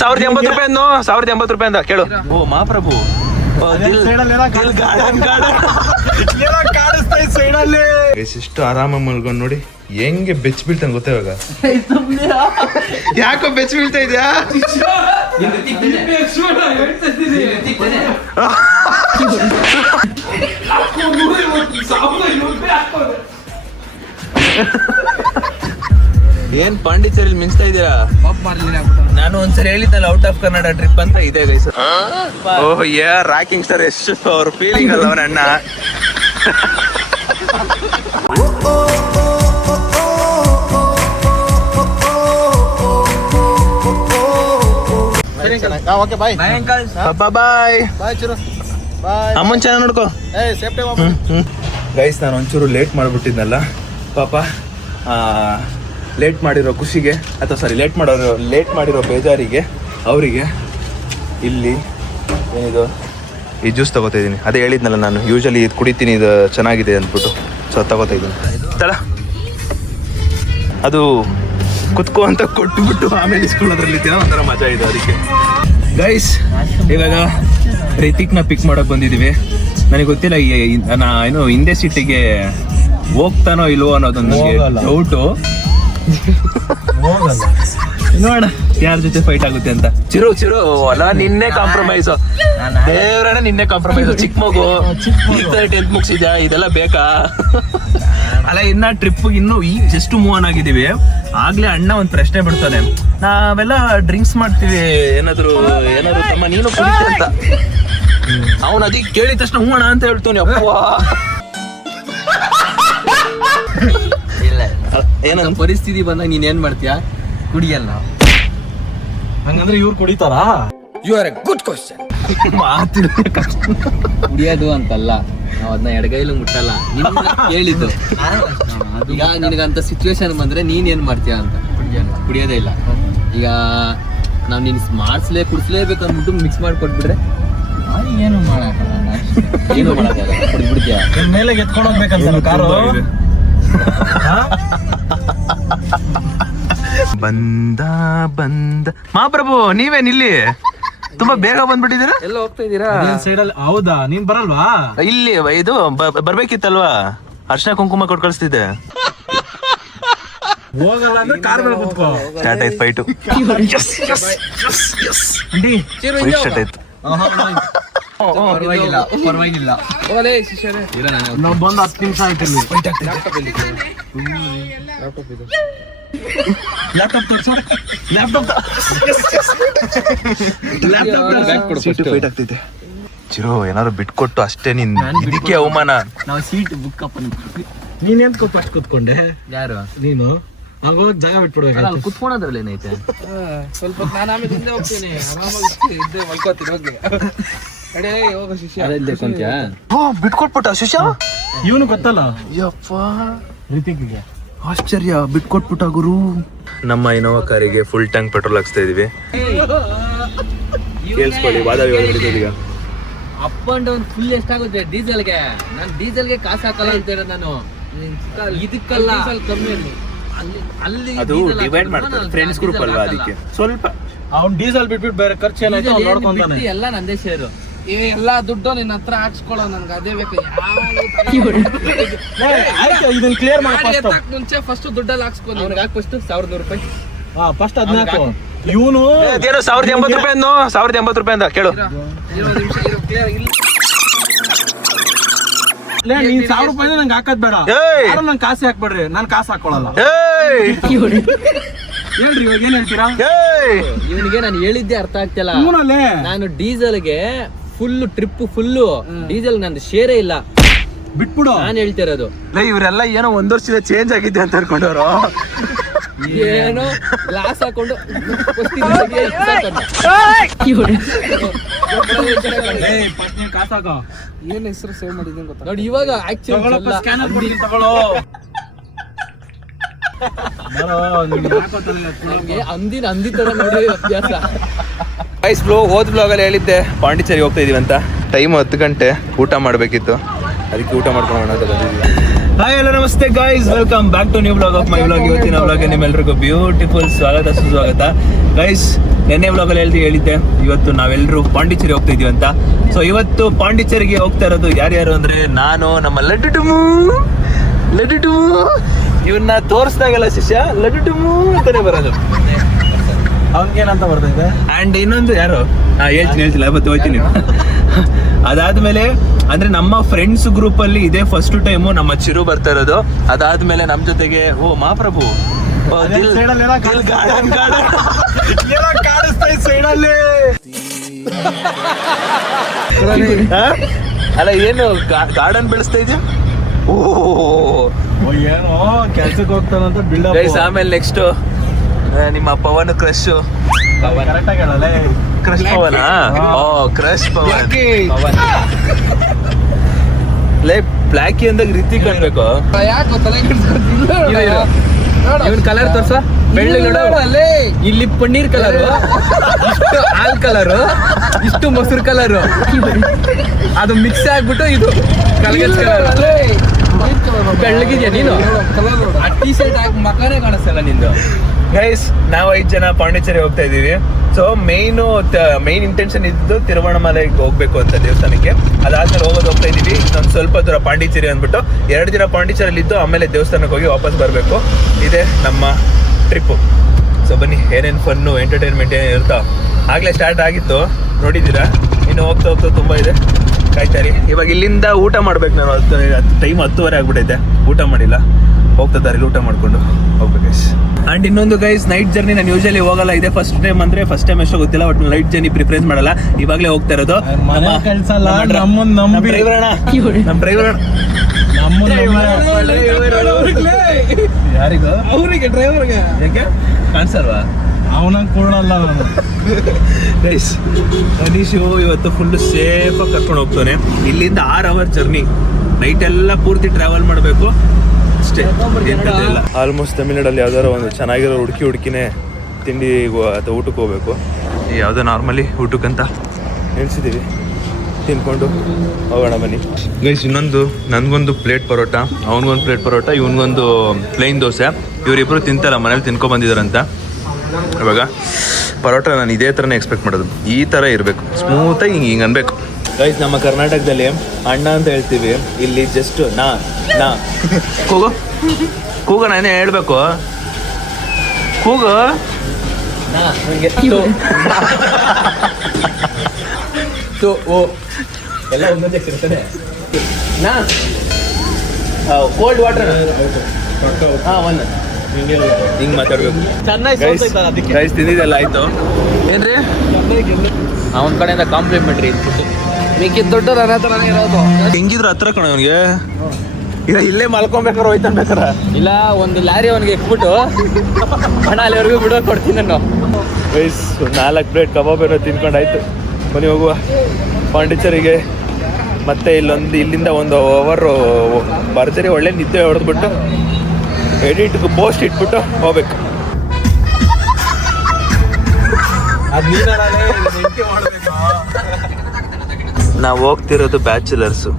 ₹1080 ರೂಪಾಯಿ ಅಂತ ಕೇಳು. ಓ ಮಹಾಪ್ರಭು ಎಷ್ಟು ಆರಾಮಾಗಿ ಮಲ್ಕೊಂಡು ನೋಡಿ ಹೆಂಗೆ ಬೆಚ್ಚ ಬೀಳ್ತಾನೆ ಗೊತ್ತಾ ಇವಾಗ. ಯಾಕೋ ಬೆಚ್ಚ ಬೀಳ್ತಾ ಇದ್ಯಾ? ಏನ್ ಪಾಂಡಿಚೇರಿ ಮಿಂಚ್ತಾ ಇದ್ದೀರಾ? ನಾನು ಒಂದ್ಸರಿ ಹೇಳಿದ್ದಲ್ಲ ಔಟ್ ಆಫ್ ಕರ್ನಾಟಕ ಟ್ರಿಪ್ ಅಂತ ಇದೆ ಗೈಸ್. ಓಹ್ ಯಾ ರಾಕಿಂಗ್ ಸ್ಟಾರ್ ಎಷ್ಟು ಅವ್ರ ಫೀಲಿಂಗ್ ಅಲ್ಲ ಅವನ ಅಣ್ಣ. ಬಾಯ್ ಅಮ್ಮನ್ ಚೆನ್ನಾಗಿ ನೋಡ್ಕೋ ಗೈಸ್. ನಾನು ಒಂಚೂರು ಲೇಟ್ ಮಾಡ್ಬಿಟ್ಟಿದ್ನಲ್ಲ ಪಾಪ. ಲೇಟ್ ಮಾಡಿರೋ ಖುಷಿಗೆ ಅಥವಾ ಸಾರಿ ಲೇಟ್ ಮಾಡಿರೋ ಬೇಜಾರಿಗೆ ಅವರಿಗೆ ಇಲ್ಲಿ ಏನಿದು ಈ ಜ್ಯೂಸ್ ತಗೋತಾ ಇದ್ದೀನಿ. ಅದೇ ಹೇಳಿದ್ನಲ್ಲ ನಾನು ಯೂಶಲಿ ಇದು ಕುಡಿತೀನಿ, ಇದು ಚೆನ್ನಾಗಿದೆ ಅಂದ್ಬಿಟ್ಟು ಸೊ ತಗೋತಾ ಇದ್ದೀನಿ. ತಡ ಅದು ಕುತ್ಕೋ ಅಂತ ಕೊಟ್ಬಿಟ್ಟು ಆಮೇಲೆ ಇಸ್ಕೊಳ್ಳೋದ್ರಲ್ಲಿ ತಿನ್ನೋ ಒಂಥರ ಮಜಾ ಇದೆ. ಅದಕ್ಕೆ ಗೈಸ್ ಇವಾಗ ರಿತಿಕ್ನ ಪಿಕ್ ಮಾಡೋಕೆ ಬಂದಿದ್ದೀವಿ. ನನಗೆ ಗೊತ್ತಿಲ್ಲ ಏನು ಹಿಂದೆ ಸಿಟಿಗೆ ಹೋಗ್ತಾನೋ ಇಲ್ವೋ ಅನ್ನೋದೊಂದು ಡೌಟು. ನೋಡ ಯಾರ ಜೊತೆ ಫೈಟ್ ಆಗುತ್ತೆ ಅಂತ. ಚಿರು ಅಲ್ಲ ನಿನ್ನೆ ಕಾಂಪ್ರಮೈಸ್, ದೇವ್ರನ್ನ ನಿನ್ನೆ ಕಾಂಪ್ರಮೈಸ್. ಚಿಕ್ಕ ಮಗು 10th ಮುಗಿಸಿದ್ಯಾ, ಇದೆಲ್ಲ ಬೇಕಾ? ಅಲ್ಲ ಇನ್ನ ಟ್ರಿಪ್ ಇನ್ನು ಈಗ ಜಸ್ಟ್ ಮೂವ್ ಆನ್ ಆಗಿದ್ದೀವಿ. ಆಗ್ಲೇ ಅಣ್ಣ ಒಂದ್ ಪ್ರಶ್ನೆ ಬಿಡ್ತಾನೆ, ನಾವೆಲ್ಲ ಡ್ರಿಂಕ್ಸ್ ಮಾಡ್ತೀವಿ, ಏನಾದ್ರು ತಮ್ಮ ನೀನು ಕುಡಿತ ಅಂತ. ಅವನು ಅದಕ್ಕೆ ಕೇಳಿದ ತಕ್ಷಣ ಹೂಣ ಅಂತ ಹೇಳ್ತಾನೆ. ಅಪ್ಪ ಏನಂತ ಪರಿಸ್ಥಿತಿ ಬಂದಾಗ ನೀನ್ ಏನ್ ಮಾಡ್ತೀಯ? ಕುಡಿಯಲ್ಲ. ಹಂಗಂದ್ರೆ ಇವ್ರು ಕುಡಿತಾರಾ? You are a good question. ಕುಡಿಯೋದು ಅಂತಲ್ಲ, ನಾವ್ ಅದನ್ನ ಎಡಗೈಲು ಮುಟ್ಟಲ್ಲ. ನಿನ್ನ ಕೇಳಿದ್ದು ಈಗ ನಿನಗಂತ ಸಿಚುವೇಶನ್ ಬಂದ್ರೆ ನೀನ್ ಏನ್ ಮಾಡ್ತೀಯ ಅಂತ. ಕುಡಿಯೋದೇ ಇಲ್ಲ. ಈಗ ನಾವ್ ನೀನ್ ಕುಡಿಸ್ಲೇಬೇಕು ಅಂದ್ಬಿಟ್ಟು ಮಿಕ್ಸ್ ಮಾಡಿ ಕೊಟ್ಬಿಟ್ರೆ ಏನು ಮಾಡಕ್ಕಾಗಲ್ಲ. ಕುಡಿದ್ಬಿಡ್ತೀಯ. ಮೇಲೆ ಎತ್ಕೊಂಡು ಹೋಗ್ಬೇಕಂತ ಕಾರು ಬಂದ ಮಹಾಪ್ರಭು ನೀವೇನ್ ಇಲ್ಲಿ ತುಂಬಾ ಬೇಗ ಬಂದ್ಬಿಟ್ಟಿದ್ದೀರಾ? ಎಲ್ಲ ಹೋಗ್ತಾ ಇದ್ದೀರಾ ಸೈಡಲ್ಲಿ? ಹೌದಾ, ನೀನ್ ಬರಲ್ವಾ? ಇಲ್ಲಿ ಇದು ಬರ್ಬೇಕಿತ್ತಲ್ವಾ? ಅರ್ಶನ ಕುಂಕುಮ ಕೊಟ್ಟು ಕಳಿಸ್ತಿದ್ದೆ. ಹೋಗಲ್ಲ ಅಂದ್ರೆ ಕಾರ್ ಮೇಲೆ ಕೂತ್ಕೋ. ಸ್ಟಾರ್ಟ್ ಆಯ್ತು ಫೈಟು. ಸ್ಟಾರ್ಟ್ ಆಯ್ತು. ಪರವಾಗಿಲ್ಲ. ನಾವು ಬಂದು 10 ನಿಮಿಷ ಆಯ್ತು. ಫೈಟ್ ಆಗ್ತಿದೆ. ಚಿರೋ ಏನಾದ್ರು ಬಿಟ್ಕೊಟ್ಟು ಅಷ್ಟೇ. ನಿನ್ ಇದಕ್ಕೆ ಅವಮಾನ. ನಾವು ಸೀಟ್ ಬುಕ್ ಅಪ್. ನೀನ್ ಎಂತ ಫಸ್ಟ್ ಕೂತ್ಕೊಂಡೆ? ಯಾರು? ನೀನು ಹಂಗೋಗಿ ಜಾಗ ಬಿಟ್ಬಿಡ್ಬೇಕು. ಕುತ್ಕೊಳೋದ್ರಲ್ಲಿ ಏನೈತೆ? ಸ್ವಲ್ಪ ನಾನು ಆಮೇಲೆ ಹಿಂದೆ ಹೋಗ್ತೀನಿ, ಆರಾಮಾಗಿ ಇದ್ದೆ ಮಲ್ಕೋತೀನಿ. ಹೋಗಿ ಬಿಟ್ಕೊಟ್ಬಿಟ್ಟ ಶಿಷ್ಯ. ಇವನು ಗೊತ್ತಲ್ಲ ಯಪ್ಪ ರಿತಿಕ್ಗೆ ಆಶ್ಚರ್ಯ, ಬಿಟ್ಕೊಟ್ಬಿಟ್ಟ ಗುರು. ನಮ್ಮ ಇನೋವಾ ಕಾರಿಗೆ ಫುಲ್ ಟ್ಯಾಂಕ್ ಪೆಟ್ರೋಲ್ ಹಾಕ್ಸ್ತಾ ಇದೀವಿ. ಕೇಳಿಸ್ಕೊಳ್ಳಿ, ವಾದ ವಿವಾದ ನಡೀತದೆ ಈಗ. ಅಪ್ ಅಂಡ್ ಡೌನ್ ಫುಲ್ ಎಷ್ಟಾಗುತ್ತೆ ಡೀಸೆಲ್ಗೆ? ನಾನು ಡೀಸೆಲ್ಗೆ ಕಾಸು ಹಾಕಲ್ಲ ಅಂತ ಹೇಳೋದು. ನಾನು ಇದಕ್ಕಲ್ಲ, ಕಮ್ಮಿ ಅಲ್ಲಿ ಅದು ಡಿವೈಡ್ ಮಾಡ್ತಾರೆ ಫ್ರೆಂಡ್ಸ್ ಗ್ರೂಪ್ ಅಲ್ವಾ, ಅದಕ್ಕೆ ಸ್ವಲ್ಪ ಅವ್ನು ಡೀಸೆಲ್ ಬಿಟ್ಬಿಟ್ಟು ಬೇರೆ ಖರ್ಚು ಏನಾಯ್ತು ನೋಡ್ಕೊಂತಾನೆ. ಎಲ್ಲ ನಂದೇ ಶೇರು. ಎಲ್ಲ ದುಡ್ಡು ನಿನ್ನ ಹತ್ರ ಹಾಕ್ಸ್ಕೊಳ್ಳೋ, ನನ್ಗೆ ಅದೇ ಬೇಕು. ಇದನ್ನ ಕ್ಲಿಯರ್ ಮಾಡಿ ಮುಂಚೆ ಫಸ್ಟ್ ದುಡ್ಡಲ್ಲಿ ಹಾಕ್ಸ್ಕೊಂಡು ಅವ್ನಿಗೆ ಹಾಕಿ ಫಸ್ಟ್ ₹1,100. ಫಸ್ಟ್ ಅದನ್ನ ಹಾಕು. ಇವನು ಏನೋ ₹1080 ರೂಪಾಯಿ ಅಂತ ಕೇಳು. ನೀನ್ ₹1,000 ನಂಗೆ ಹಾಕದ್ ಬೇಡ, ನಂಗೆ ಕಾಸು ಹಾಕ್ಬೇಡ್ರಿ, ನಾನು ಕಾಸು ಹಾಕೊಳ್ಳಲ್ಲ. ಹೇಳ್ರಿ ಇವಾಗ ಏನ್ ಹೇಳ್ತೀರಾ? ಇವನಿಗೆ ನಾನು ಹೇಳಿದ್ದೆ ಅರ್ಥ ಆಗ್ತಿಲ್ಲ. ನಾನು ಡೀಸೆಲ್ಗೆ ಟ್ರಿಪ್ ಫುಲ್ಲು ಡೀಸೆಲ್ ನಂದು ಶೇರೇ ಇಲ್ಲ. ಬಿಟ್ಬಿಡು, ನಾನು ಹೇಳ್ತಿರೋದು. ಇವರೆಲ್ಲ ಏನೋ 1 ವರ್ಷದ ಚೇಂಜ್ ಆಗಿದ್ದೆ ಅಂತ ಅನ್ಕೊಂಡವ್ರು. ಏನೋ ಗ್ಲಾಸ್ ಹಾಕೊಂಡು ಕಾಸು ಹಾಕೋ. ಏನ್ ಹೆಸರು ಸೇವ್ ಮಾಡಿದ್ದೀನಿ ಗೊತ್ತಾ? ನೋಡಿ ಇವಾಗ ಅಂದಿ ತರ ನೋಡಿ ಅಭ್ಯಾಸ. ಹೋದ್ ಬ್ಲಾಗಲ್ಲಿ ಹೇಳಿದ್ದೆ ಪಾಂಡಿಚೇರಿ ಹೋಗ್ತಾ ಇದೀವಿ ಅಂತ. ಟೈಮ್ 10 ಗಂಟೆ, ಊಟ ಮಾಡ್ಬೇಕಿತ್ತು, ಅದಕ್ಕೆ ಊಟ ಮಾಡ್ಕೊಂಡು ಬಂದಿದ್ವಿ. ಹಾಯ್ ಹಲೋ ನಮಸ್ತೆ guys, welcome back to new blog of my blog. ಇವತ್ತಿನ ಬ್ಲಾಗ್ ನಿಮ್ಮೆಲ್ಲರಿಗೂ ಬ್ಯೂಟಿಫುಲ್ ಸ್ವಾಗತ ಸುಸ್ವಾಗತ ಗೈಸ್. ನೆನ್ನೆ ಬ್ಲಾಗಲ್ಲಿ ಹೇಳಿದ್ದೆ ಇವತ್ತು ನಾವೆಲ್ಲರೂ ಪಾಂಡಿಚೇರಿ ಹೋಗ್ತಾ ಇದೀವಿ ಅಂತ. ಸೊ ಇವತ್ತು ಪಾಂಡಿಚೇರಿಗೆ ಹೋಗ್ತಾ ಇರೋದು ಯಾರ್ಯಾರು ಅಂದ್ರೆ ನಾನು, ನಮ್ಮ ಲಡ್ಡು ಟುಮು ಇವನ್ನ ತೋರಿಸ್ದಾಗಲ್ಲ ಶಿಷ್ಯ ಲಡ್ಡು ಟುಮು ಅಂತಾನೆ ಬರೋದು. ಅವ್ನಿಗೇನಂತ ಬರ್ತೈತೆ? ಅಂಡ್ ಇನ್ನೊಂದು ಯಾರು ಹೇಳ್ತೀನಿ ಅವತ್ತು ಹೋಗ್ತೀನಿ. ಅದಾದ್ಮೇಲೆ ಅಂದ್ರೆ ನಮ್ಮ ಫ್ರೆಂಡ್ಸ್ ಗ್ರೂಪ್ ಅಲ್ಲಿ ಇದೇ ಫಸ್ಟ್ ಟೈಮು ನಮ್ಮ ಚಿರು ಬರ್ತಾ ಇರೋದು. ಅದಾದ್ಮೇಲೆ ನಮ್ ಜೊತೆಗೆ ಮಹಾಪ್ರಭು ಅಲ್ಲ ಏನು ಗಾರ್ಡನ್ ಬೆಳೆಸ್ತಾ ಇದೆಯಾ? ಏನೋ ಕೆಲ್ಸಕ್ಕೆ ಹೋಗ್ತಾನಂತ ಬಿಲ್ಡಪ್. ಆಮೇಲೆ ನೆಕ್ಸ್ಟ್ ನಿಮ್ಮ ಪವನ್ ಕ್ರಶ್ ಕರೆಕ್ಟಾಗಿ ಹೇಳಲ್ಲ. ಕ್ರಶ್ ಪವನ್. ಕ್ರಶ್ ಪವನ್ ಬ್ಲ್ಯಾಕಿ ಅಂದಾಗ ರಿತಿಕ್ ಅನ್ಬೇಕು. ಇವನ್ ಕಲರ್ ತೋರ್ಸ, ಬೆಳ್ಳಿ ಇಲ್ಲಿ ಪನ್ನೀರ್ ಕಲರ್, ಇಷ್ಟು ಹಾಲ್ ಕಲರ್, ಇಷ್ಟು ಮೊಸರು ಕಲರ್, ಅದು ಮಿಕ್ಸ್ ಆಗ್ಬಿಟ್ಟು ಇದು ಕಲಗಜ್ ಕಲರ್. ಬೆಳ್ಳಗಿದ್ಯಾ ನೀನು? ಆ ಟೀ ಶರ್ಟ್ ಹಾಕಿ ಮಕ್ಕನೇ ಕಾಣಿಸ್ತಲ್ಲ ನಿಂದು. ಗೈಸ್, ನಾವು 5 ಜನ ಪಾಂಡಿಚೇರಿ ಹೋಗ್ತಾ ಇದೀವಿ. ಸೊ ಮೇನ್ ಇಂಟೆನ್ಷನ್ ಇದ್ದು ತಿರುವಣ್ಣಾಮಲೆಗೆ ಹೋಗ್ಬೇಕು ಅಂತ ದೇವಸ್ಥಾನಕ್ಕೆ. ಅದಾದ್ಮೇಲೆ ಹೋಗ್ತಾ ಇದೀವಿ. ಇನ್ನೊಂದು ಸ್ವಲ್ಪ ದೂರ ಪಾಂಡಿಚೇರಿ ಅಂದ್ಬಿಟ್ಟು 2 ದಿನ ಪಾಂಡಿಚೇರಿಯಲ್ಲಿ ಇದ್ದು ಆಮೇಲೆ ದೇವಸ್ಥಾನಕ್ಕೆ ಹೋಗಿ ವಾಪಸ್ ಬರಬೇಕು. ಇದೇ ನಮ್ಮ ಟ್ರಿಪ್ಪು. ಸೊ ಬನ್ನಿ, ಏನೇನು ಫನ್ನು ಎಂಟರ್ಟೈನ್ಮೆಂಟ್ ಏನೇನು ಇರ್ತಾವ. ಆಗಲೇ ಸ್ಟಾರ್ಟ್ ಆಗಿತ್ತು, ನೋಡಿದ್ದೀರಾ. ಇನ್ನು ಹೋಗ್ತಾ ತುಂಬ ಇದೆ, ಕಾಯ್ತಾರಿ. ಇವಾಗ ಇಲ್ಲಿಂದ ಊಟ ಮಾಡ್ಬೇಕು ನಾನು. ಟೈಮ್ 10:30 ಆಗ್ಬಿಟ್ಟೈತೆ, ಊಟ ಮಾಡಿಲ್ಲ. ಹೋಗ್ತಾ ದಾರಿಲಿ ಊಟ ಮಾಡ್ಕೊಂಡು ಹೋಗ್ಬೇಕು ಗೈಸ್. ಅಂಡ್ ಇನ್ನೊಂದು ಗೈಸ್, ನೈಟ್ ಜರ್ನಿ ನಾನು ಯೂಶಲಿ ಹೋಗಲ್ಲ. ಇದೆ ಫಸ್ಟ್ ಟೈಮ್ ಅಂದ್ರೆ ಫಸ್ಟ್ ಟೈಮ್ ಎಷ್ಟೋ ಗೊತ್ತಿಲ್ಲ, ಬಟ್ ನೈಟ್ ಜರ್ನಿ ಪ್ರಿಫರೆನ್ಸ್ ಮಾಡಲ್ಲ. ಇವಾಗಲೇ ಹೋಗ್ತಾ ಇರೋದು. ನಮ್ಮ ಡ್ರೈವರ್ ಯಾರಿಗೂ ಅವ್ರಿಗೆ ಡ್ರೈವರ್ಗೆ ಯಾಕೆ ಕಾಣಿಸಲ್ವಾ? ಅವನಂಗೆ ಕೊಡಲ್ಲ ನಾನು. ಗೈಸ್, ಮನೀಶು ಇವತ್ತು ಫುಲ್ ಸೇಫಾಗಿ ಕರ್ಕೊಂಡು ಹೋಗ್ತಾನೆ. ಇಲ್ಲಿಂದ 6 ಅವರ್ ಜರ್ನಿ, ನೈಟ್ ಎಲ್ಲ ಪೂರ್ತಿ ಟ್ರಾವೆಲ್ ಮಾಡಬೇಕು ಅಷ್ಟೇ. ಇಲ್ಲ, ಆಲ್ಮೋಸ್ಟ್ ತಮಿಳ್ನಾಡಲ್ಲಿ ಯಾವ್ದಾರು ಒಂದು ಚೆನ್ನಾಗಿರೋ ಹುಡುಕಿನೇ ತಿಂಡಿ ಅಥವಾ ಊಟಕ್ಕೆ ಹೋಗ್ಬೇಕು. ಯಾವುದೋ ನಾರ್ಮಲಿ ಊಟಕ್ಕಂತ ನಿಲ್ಸಿದ್ದೀವಿ, ತಿನ್ಕೊಂಡು ಹೋಗೋಣ ಬನ್ನಿ ಗೈಸ್. ಇನ್ನೊಂದು ನನಗೊಂದು ಪ್ಲೇಟ್ ಪರೋಟ, ಅವನಿಗೊಂದು ಪ್ಲೇಟ್ ಪರೋಟ, ಇವನಿಗೊಂದು ಪ್ಲೇನ್ ದೋಸೆ. ಇವರಿಬ್ಬರು ತಿಂತಲ್ಲ, ಮನೇಲಿ ತಿನ್ಕೊ ಬಂದಿದ್ದಾರಂತ. ಇವಾಗ ಪರೋಟ ನಾನು ಇದೇ ಥರನೇ ಎಕ್ಸ್ಪೆಕ್ಟ್ ಮಾಡೋದು, ಈ ಥರ ಇರಬೇಕು, ಸ್ಮೂತಾಗಿ ಹಿಂಗೆ ಅನ್ಬೇಕು ಗೈಸ್. ನಮ್ಮ ಕರ್ನಾಟಕದಲ್ಲಿ ಅಣ್ಣ ಅಂತ ಹೇಳ್ತೀವಿ, ಇಲ್ಲಿ ಜಸ್ಟ್ ನಾ ಕೂಗ ನಾನೇ ಹೇಳ್ಬೇಕು. ಕೂಗು ಎಲ್ಲ ಒಂದೊಂದೇ ಸಿಗ್ತದೆ. ಕೋಲ್ಡ್ ವಾಟರ್ ಒಂದು ಹಿಂಗೆ ಮಾತಾಡ್ಬೇಕು. ಚೆನ್ನಾಗಿ ಗೈಸ್, ತಿಂದಿದ್ದೆಲ್ಲ ಆಯ್ತು. ಏನ್ರಿ ಅವನ ಕಡೆಯಿಂದ ಕಾಂಪ್ಲಿಮೆಂಟ್ರಿ ಮಿಕ್ಕಿದ ದುಡ್ಡು ನನ್ನ ಹತ್ರನೇ ಇರೋದು. ಹೆಂಗಿದ್ರು ಹತ್ರ ಕಣ ಅವನಿಗೆ. ಇಲ್ಲ ಇಲ್ಲೇ ಮಲ್ಕೊಬೇಕಾರೆ ಹೋಯ್ತಾನ ಬೇಕಾರೆ. ಇಲ್ಲ, ಒಂದು ಲಾರಿ ಅವನಿಗೆ ಇಟ್ಬಿಟ್ಟು ಹಣ ಅಲ್ಲಿವರೆಗೂ ಬಿಡೋಕೆ ಕೊಡ್ತೀನಿ ನಾನು. ಗೈಸ್, 4 ಪ್ಲೇಟ್ ಕಬಾಬ್ ಏನೋ ತಿನ್ಕೊಂಡಾಯ್ತು. ಬನ್ನಿ ಹೋಗುವ ಪಾಂಡಿಚೇರಿಗೆ. ಮತ್ತೆ ಇಲ್ಲಿಂದ 1 ಅವರ್ ಭರ್ಜರಿ ಒಳ್ಳೆ ನಿದ್ದೆ ಹೊಡೆದ್ಬಿಟ್ಟು ಎಡಿಟ್ಗೆ ಪೋಸ್ಟ್ ಇಟ್ಬಿಟ್ಟು ಹೋಗ್ಬೇಕು. ನಾವು ಹೋಗ್ತಿರೋದು ಬ್ಯಾಚುಲರ್ಸು.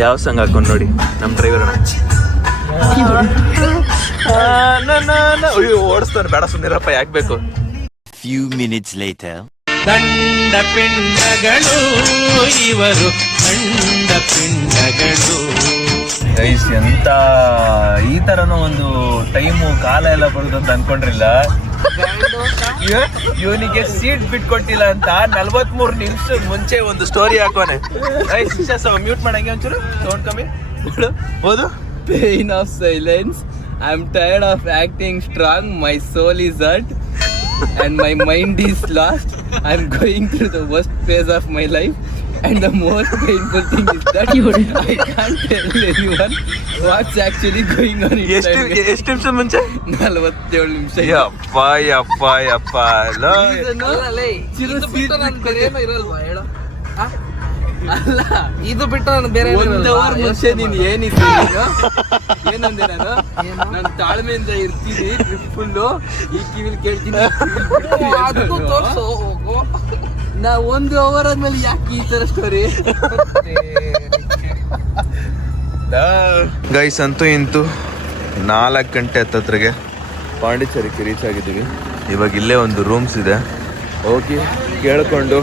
ಯಾವ ಸಂಗ್ ಹಾಕೊಂಡು ನೋಡಿ ನಮ್ಮ ಡ್ರೈವರ್ ಅಣ್ಣ. ಓಡಿಸ್ತಾನೆ, ಬೇಡ ಸುಮ್ಮನಿರಪ್ಪ, ಯಾಕೆ ಬೇಕು. Few minutes later. ದಂಡ ಪಿಂಡಗಳು ಇವರು, ದಂಡ ಪಿಂಡಗಳು. ಗೈಸ್, ಎಂತ ಈ ತರನೂ ಒಂದು ಟೈಮು ಕಾಲ ಎಲ್ಲ ಬರುದು ಅಂತ ಅನ್ಕೊಂಡ್ರಿಲ್ಲ. ಇವನಿಗೆ ಸೀಟ್ ಬಿಟ್ಕೊಟ್ಟಿಲ್ಲ ಅಂತ 43 ನಿಮಿಷ ಮುಂಚೆ ಒಂದು ಸ್ಟೋರಿ ಹಾಕೋನೆ. ಮ್ಯೂಟ್ ಮಾಡಂಗೆ ಒಂಚೂರು ಸೌಂಡ್ ಕಮ್ಮಿ ಓದು. Pain of silence. I'm tired of acting strong. My soul is hurt and my mind is lost. I'm going through the worst phase of my life. And the most painful thing is that I can't tell anyone what's actually going on inside me. ಎಷ್ಟು ನಿಮಿಷ ಮುಂಚೆ? 47 ನಿಮಿಷ. ಯಪ್ಪ ಅಲ್ಲ, ಇದು ಬಿಟ್ಟು ನಾನು ಬೇರೆ 1 ಅವರ್ ಮುಂಚೆ ನೀನು ಏನಿತ್ತು ಏನಂದೆ ನಾನು ತಾಳ್ಮೆಯಿಂದ ಇರ್ತೀನಿ, ಫುಲ್ಲು ಈ ಕಿವಿಲ್ ಕೇಳ್ತೀನಿ. ನಾ 1 ಅವರ್ ಆದ್ಮೇಲೆ ಯಾಕೆ ಈ ತರ ಸ್ಟೋರಿ? ಗೈಸ್ ಅಂತೂ ಇಂತೂ 4 ಗಂಟೆ ಹತ್ತತ್ರಗೆ ಪಾಂಡಿಚೇರಿಗೆ ರೀಚ್ ಆಗಿದ್ದೀವಿ. ಇವಾಗ ಇಲ್ಲೇ ಒಂದು ರೂಮ್ಸ್ ಇದೆ, ಹೋಗಿ ಕೇಳ್ಕೊಂಡು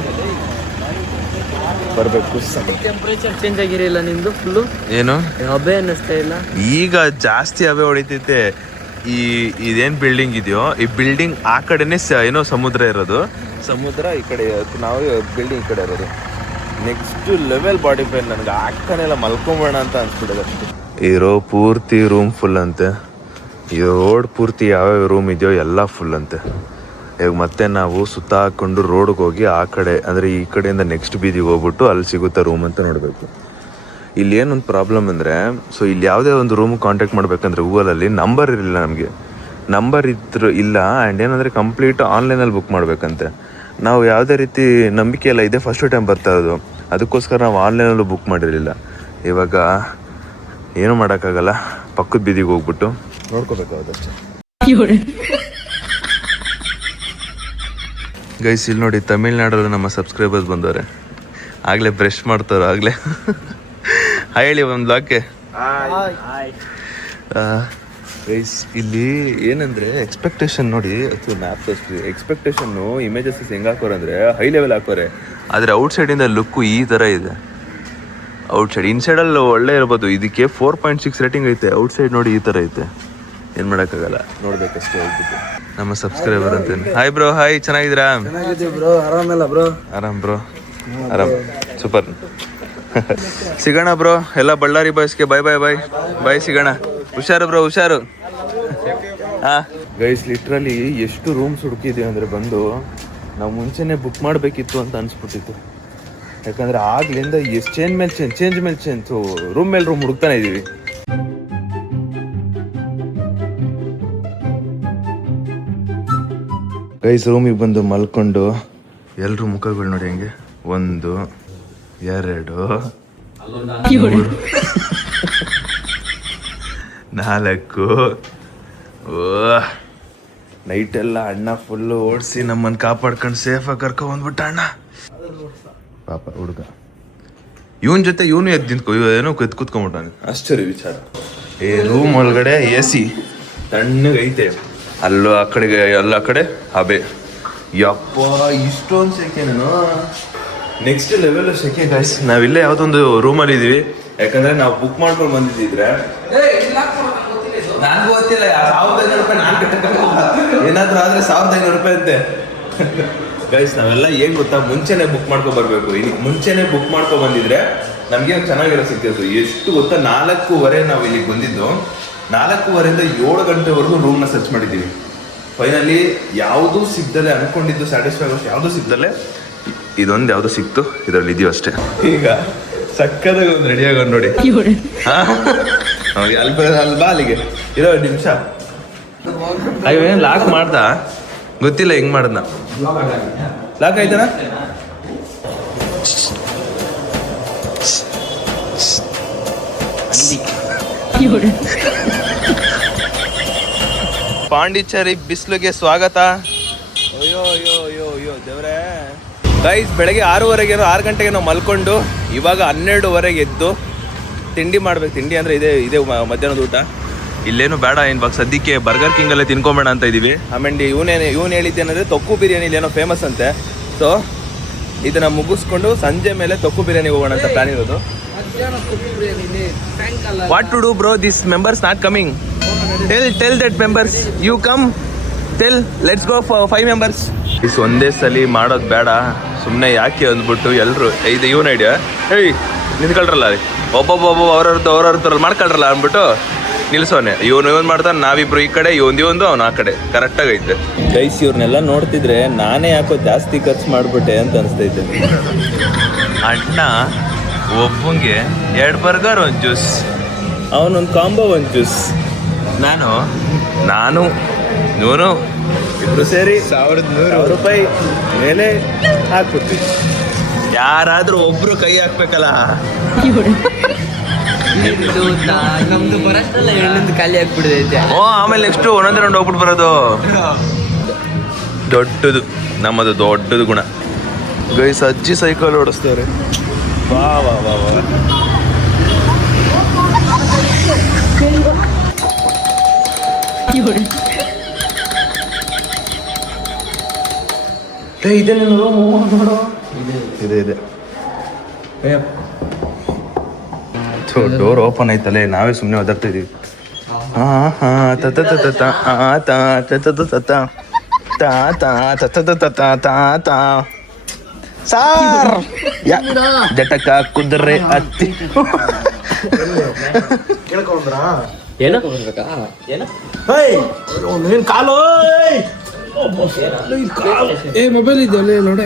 ಬರಬೇಕು. ಟೆಂಪರೇಚರ್ ಚೇಂಜ್ ಆಗಿರಲಿಲ್ಲ ನಿಂದು ಫುಲ್ಲು ಏನು ಹಬೆ ಅನ್ನಿಸ್ತಾ ಇಲ್ಲ? ಈಗ ಜಾಸ್ತಿ ಹಬೆ ಹೊಡಿತೈತೆ. ಇದೇನು ಬಿಲ್ಡಿಂಗ್ ಇದೆಯೋ ಈ ಬಿಲ್ಡಿಂಗ್ ಆ ಕಡೆನೇ ಏನೋ ಸಮುದ್ರ ಇರೋದು, ಸಮುದ್ರ ಈ ಕಡೆ, ನಾವು ಬಿಲ್ಡಿಂಗ್ ಈ ಕಡೆ ಇರೋದು. ನೆಕ್ಸ್ಟ್ ಲೆವೆಲ್ ಬಾಡಿ ಪೇನ್ ನನಗೆ ಆಗ್ತಾನೆಲ್ಲ, ಮಲ್ಕೊಂಬೇಡ ಅಂತ ಅನ್ಸ್ಬಿಡೋದು ಅಷ್ಟೇ. ಇರೋ ಪೂರ್ತಿ ರೂಮ್ ಫುಲ್ ಅಂತೆ. ಈ ರೋಡ್ ಪೂರ್ತಿ ಯಾವ್ಯಾವ ರೂಮ್ ಇದೆಯೋ ಎಲ್ಲ ಫುಲ್ ಅಂತೆ. ಈಗ ಮತ್ತೆ ನಾವು ಸುತ್ತ ಹಾಕ್ಕೊಂಡು ರೋಡ್ಗೆ ಹೋಗಿ ಆ ಕಡೆ ಅಂದರೆ ಈ ಕಡೆಯಿಂದ ನೆಕ್ಸ್ಟ್ ಬೀದಿಗೆ ಹೋಗ್ಬಿಟ್ಟು ಅಲ್ಲಿ ಸಿಗುತ್ತಾ ರೂಮ್ ಅಂತ ನೋಡಬೇಕು. ಇಲ್ಲಿ ಏನೊಂದು ಪ್ರಾಬ್ಲಮ್ ಅಂದರೆ, ಸೊ ಇಲ್ಲಿ ಯಾವುದೇ ಒಂದು ರೂಮ್ ಕಾಂಟ್ಯಾಕ್ಟ್ ಮಾಡಬೇಕಂದ್ರೆ ಗೂಗಲಲ್ಲಿ ನಂಬರ್ ಇರಲಿಲ್ಲ ನಮಗೆ. ನಂಬರ್ ಇಲ್ಲ ಆ್ಯಂಡ್ ಏನಂದರೆ ಕಂಪ್ಲೀಟ್ ಆನ್ಲೈನಲ್ಲಿ ಬುಕ್ ಮಾಡಬೇಕಂತೆ. ನಾವು ಯಾವುದೇ ರೀತಿ ನಂಬಿಕೆ ಎಲ್ಲ ಇದೆ, ಫಸ್ಟ್ ಟೈಮ್ ಬರ್ತಾ ಇರೋದು, ಅದಕ್ಕೋಸ್ಕರ ನಾವು ಆನ್ಲೈನಲ್ಲೂ ಬುಕ್ ಮಾಡಿರಲಿಲ್ಲ. ಇವಾಗ ಏನೂ ಮಾಡೋಕ್ಕಾಗಲ್ಲ, ಪಕ್ಕದ ಬೀದಿಗೆ ಹೋಗ್ಬಿಟ್ಟು ನೋಡ್ಕೋಬೇಕಾಗುತ್ತೆ. ಗೈಸ್ ಇಲ್ಲಿ ನೋಡಿ, ತಮಿಳ್ನಾಡಲ್ಲಿ ನಮ್ಮ ಸಬ್ಸ್ಕ್ರೈಬರ್ಸ್ ಬಂದವ್ರೆ, ಆಗಲೇ ಬ್ರಷ್ ಮಾಡ್ತಾರೆ ಆಗಲೇ. ಹೇಳಿ ಒಂದು ಲಾಕೆ. ಗೈಸ್ ಇಲ್ಲಿ ಏನಂದರೆ ಎಕ್ಸ್ಪೆಕ್ಟೇಷನ್ ನೋಡಿ, ಅದು ಮ್ಯಾಪ್ ತೋರಿಸ್ತೀವಿ. ಎಕ್ಸ್ಪೆಕ್ಟೇಷನ್ನು ಇಮೇಜಸ್ ಹೆಂಗೆ ಹಾಕೋರೆ ಅಂದರೆ ಹೈ ಲೆವೆಲ್ ಹಾಕೋರೆ, ಆದರೆ ಔಟ್ಸೈಡಿಂದ ಲುಕ್ಕು ಈ ಥರ ಇದೆ. ಔಟ್ಸೈಡ್ ಇನ್ಸೈಡಲ್ಲಿ ಒಳ್ಳೆ ಇರ್ಬೋದು, ಇದಕ್ಕೆ 4.6 ರೇಟಿಂಗ್ ಐತೆ. ಔಟ್ಸೈಡ್ ನೋಡಿ ಈ ಥರ ಐತೆ, ಏನು ಮಾಡೋಕ್ಕಾಗಲ್ಲ, ನೋಡ್ಬೇಕಷ್ಟೇ ಹೋಗ್ಬಿಟ್ಟು. ನಮ್ಮ ಸಬ್ಸ್ಕ್ರೈಬರ್ ಅಂತೇನೆ. ಹಾಯ್ ಬ್ರೋ, ಹಾಯ್, ಚೆನ್ನಾಗಿದ್ದೀರಾ? ಬ್ರೋ, ಆರಾಮಲ್ಲ ಬ್ರೋ? ಆರಾಮ್ ಬ್ರೋ, ಆರಾಮ್, ಸೂಪರ್. ಸಿಗೋಣ ಬ್ರೋ, ಎಲ್ಲ ಬಳ್ಳಾರಿ ಬಾಯ್ಸ್ಗೆ ಬಾಯ್ ಬಾಯ್ ಬಾಯ್ ಬಾಯ್, ಸಿಗೋಣ. ಹುಷಾರು ಬ್ರೋ, ಹುಷಾರು. ಹಾಂ ಗೈಸ್, ಲಿಟ್ರಲಿ ಎಷ್ಟು ರೂಮ್ಸ್ ಹುಡುಕಿದ್ದೀವಿ ಅಂದರೆ ಬಂದು ನಾವು ಮುಂಚೆನೇ ಬುಕ್ ಮಾಡಬೇಕಿತ್ತು ಅಂತ ಅನಿಸ್ಬಿಟ್ಟಿತ್ತು. ಯಾಕಂದರೆ ಆಗ್ಲಿಂದ ಎಷ್ಟು ಚೇಂಜ್ ಮೇಲೆ ಚೇಂಜ್ ರೂಮ್ ಮೇಲೆ ರೂಮ್ ಹುಡುಕ್ತಾನೆ ಇದ್ದೀವಿ. ಗೈಸ್ ರೂಮಿಗೆ ಬಂದು ಮಲ್ಕೊಂಡು ಎಲ್ಲರೂ ಮುಖಗಳು ನೋಡಿ ಹೆಂಗೆ, 1 2 3 4. ನೈಟೆಲ್ಲ ಅಣ್ಣ ಫುಲ್ಲು ಓಡಿಸಿ ನಮ್ಮನ್ನು ಕಾಪಾಡ್ಕೊಂಡು ಸೇಫಾಗಿ ಕರ್ಕೊಂಡ್ಬಂದ್ಬಿಟ್ಟ ಅಣ್ಣ. ಪಾಪ ಹುಡುಗ, ಇವನ್ ಜೊತೆ ಇವನು ಎದ್ದು ನಿಂತ್ಕೊ, ಏನೋ ಎದ್ದು ಕೂತ್ಕೊಂಡ್ಬಿಟ್ಟಾನೆ. ಆಶ್ಚರ್ಯ ವಿಚಾರ. ಈ ರೂಮ್ ಒಳಗಡೆ AC ತಣ್ಣಗೈತೆ, ಅಲ್ಲೂ ಆ ಕಡೆಗೆ ಎಲ್ಲ ಕಡೆ ಹಬೆ. ಯಪ್ಪ, ಇಷ್ಟೊಂದು ಸೆಕೆ. ನಾನು ನೆಕ್ಸ್ಟ್ ಲೆವೆಲ್ ಸೆಕೆ ಗೈಸ್. ನಾವಿಲ್ಲೇ ಯಾವುದೊಂದು ರೂಮಲ್ಲಿ ಇದ್ದೀವಿ, ಯಾಕಂದರೆ ನಾವು ಬುಕ್ ಮಾಡ್ಕೊಂಡು ಬಂದಿದ್ದಿದ್ರೆ ನನಗೂ ಗೊತ್ತಿಲ್ಲ, 1500 ರೂಪಾಯಿ ನಾನು ಕಟ್ಟಕ್ಕಾಗಲ್ಲ, ಏನಾದರೂ ಆದರೆ 1500 ರೂಪಾಯಿ ಅಂತೆ. ಗೈಸ್ ನಾವೆಲ್ಲ ಏನು ಗೊತ್ತಾ, ಮುಂಚೆನೇ ಬುಕ್ ಮಾಡ್ಕೊ ಬರಬೇಕು. ಇಲ್ಲಿ ಮುಂಚೆನೇ ಬುಕ್ ಮಾಡ್ಕೊ ಬಂದಿದ್ರೆ ನಮಗೆ ಚೆನ್ನಾಗಿರೋ ಸಿಗ್ತಿತ್ತು. ಎಷ್ಟು ಗೊತ್ತಾ, 4:15 ನಾವು ಇಲ್ಲಿಗೆ ಬಂದಿದ್ದು. 4:15 7 ಗಂಟೆವರೆಗೂ ರೂಮ್ನ ಸರ್ಚ್ ಮಾಡಿದ್ದೀವಿ. ಫೈನಲಿ ಯಾವುದೂ ಸಿಗ್ದಲೆ, ಅನ್ಕೊಂಡಿದ್ದು ಸ್ಯಾಟಿಸ್ಫೈ ಆಗೋಷ್ಟು ಯಾವುದೂ ಸಿಗ್ದಲೆ ಇದೊಂದು ಯಾವುದೋ ಸಿಕ್ತು, ಇದರಲ್ಲಿ ಇದೆಯೋ ಅಷ್ಟೇ. ಈಗ ಸಕ್ಕದಾಗಿ ಒಂದು ರೆಡಿ ಆಗೋದು ನೋಡಿ. ಅಲ್ಬಾ ಅಲ್ಲಿಗೆ ಇರೋ ನಿಮಿಷ. ಅಯ್ಯೋ ಏನು ಲಾಕ್ ಮಾಡ್ದ ಗೊತ್ತಿಲ್ಲ, ಹೆಂಗ್ ಮಾಡ್ದ ಲಾಕ್ ಆಯ್ತಾನ. ಪಾಂಡಿಚೇರಿ ಬಿಸಿಲಿಗೆ ಸ್ವಾಗತ. ಅಯ್ಯೋ ಅಯ್ಯೋ ಅಯ್ಯೋ ಅಯ್ಯೋ ದೇವ್ರೇ. ಗೈಸ್ ಬೆಳಗ್ಗೆ 6:30 6 ಗಂಟೆಗೆ ನಾವು ಮಲ್ಕೊಂಡು ಇವಾಗ 12:15 ಎದ್ದು ತಿಂಡಿ ಮಾಡ್ಬೇಕು. ತಿಂಡಿ ಅಂದರೆ ಇದೇ ಮಧ್ಯಾಹ್ನದ ಊಟ. ಇಲ್ಲೇನು ಬೇಡ, ಇವಾಗ ಸದ್ಯಕ್ಕೆ ಬರ್ಗರ್ ಕಿಂಗಲ್ಲೇ ತಿನ್ಕೊಂಬೇಡ ಅಂತ ಇದ್ದೀವಿ. ಆಮೇಲೆ ಇವನು ಹೇಳಿದ್ದೇನೆಂದರೆ ತೊಕ್ಕು ಬಿರಿಯಾನಿ ಇಲ್ಲೇನೋ ಫೇಮಸ್ ಅಂತೆ. ಸೊ ಇದನ್ನು ಮುಗಿಸ್ಕೊಂಡು ಸಂಜೆ ಮೇಲೆ ತೊಕ್ಕು ಬಿರಿಯಾನಿ ಹೋಗೋಣ ಅಂತ ಪ್ಲಾನ್ ಇರೋದು. What to do bro, this members not coming. Tell that members you come, tell let's go for 5 members. ಇಸ್ ಒಂದೇ ಸಲ ಮಾಡೋದು ಬೇಡ, ಸುಮ್ಮನೆ ಯಾಕೆ ಅಂದ್ಬಿಟ್ಟು ಎಲ್ಲರೂ ಇದು ಇವನ್ ಐಡಿಯಾ. ಏಯ್ ನಿಂತ್ಕೊಳ್ರಲ್ಲ, ಒಬ್ಬೊಬ್ಬ ಅವ್ರವ್ರದ್ದು ಮಾಡ್ಕೊಳ್ರಲ್ಲ ಅಂದ್ಬಿಟ್ಟು ನಿಲ್ಸೋನೆ. ಇವನು ಮಾಡ್ತಾನೆ, ನಾವಿಬ್ರು ಈ ಕಡೆ, ಇವಂದು ಅವ್ನು ಆ ಕಡೆ. ಕರೆಕ್ಟಾಗೈತೆ ಗೈಸ್. ಇವ್ರನ್ನೆಲ್ಲ ನೋಡ್ತಿದ್ರೆ ನಾನೇ ಯಾಕೋ ಜಾಸ್ತಿ ಖರ್ಚು ಮಾಡಿಬಿಟ್ಟೆ ಅಂತ ಅನಿಸ್ತೈತೆ. ಅಣ್ಣ ಒಬ್ಬಂಗೆ 2 ಬರ್ಗರ್, 1 ಜ್ಯೂಸ್, ಅವನೊಂದು ಕಾಂಬೋ 1 ಜ್ಯೂಸ್, ನಾನು ಇವನು ಇಬ್ರು ಸೇರಿ 1100 ರೂಪಾಯಿ ಮೇಲೆ ಹಾಕ್ಬಿಡ್ತೀವಿ. ಯಾರಾದ್ರೂ ಒಬ್ರು ಕೈ ಹಾಕ್ಬೇಕಲ್ಲ. ನಮ್ದು ಬರಷ್ಟಲ್ಲ ಎಳ್ಳಿಂದ ಖಾಲಿ ಆಗ್ಬಿಡಿದೈತೆ. ಆಮೇಲೆ ನೆಕ್ಸ್ಟ್ ಒಂದೊಂದೇ ರೌಂಡ್ ಹೋಗ್ಬಿಟ್ಟು ಬರೋದು ದೊಡ್ಡದು, ನಮ್ಮದು ದೊಡ್ಡದು ಗುಣ. ಗೈಸ್ ಅಜ್ಜಿ ಸೈಕಲ್ ಓಡಿಸ್ತಾರೆ. ವಾ ವಾ ವಾ ವಾ. ಇದೆ ನೋಡು. ಇದೆ ಡೋರ್ ಓಪನ್ ಆಯ್ತಲ್ಲೇ, ನಾವೇ ಸುಮ್ಮನೆ ಒದರ್ತಾ ಇದೀವಿ. ಸಾರ್ ಜಟಕ ಕುದುರೆ ಹತ್ತಿ ಏನು ನೀನ್ ಕಾಲು ಮೊಬೈಲ್ ಇದೆಯಲ್ಲ ನೋಡೆ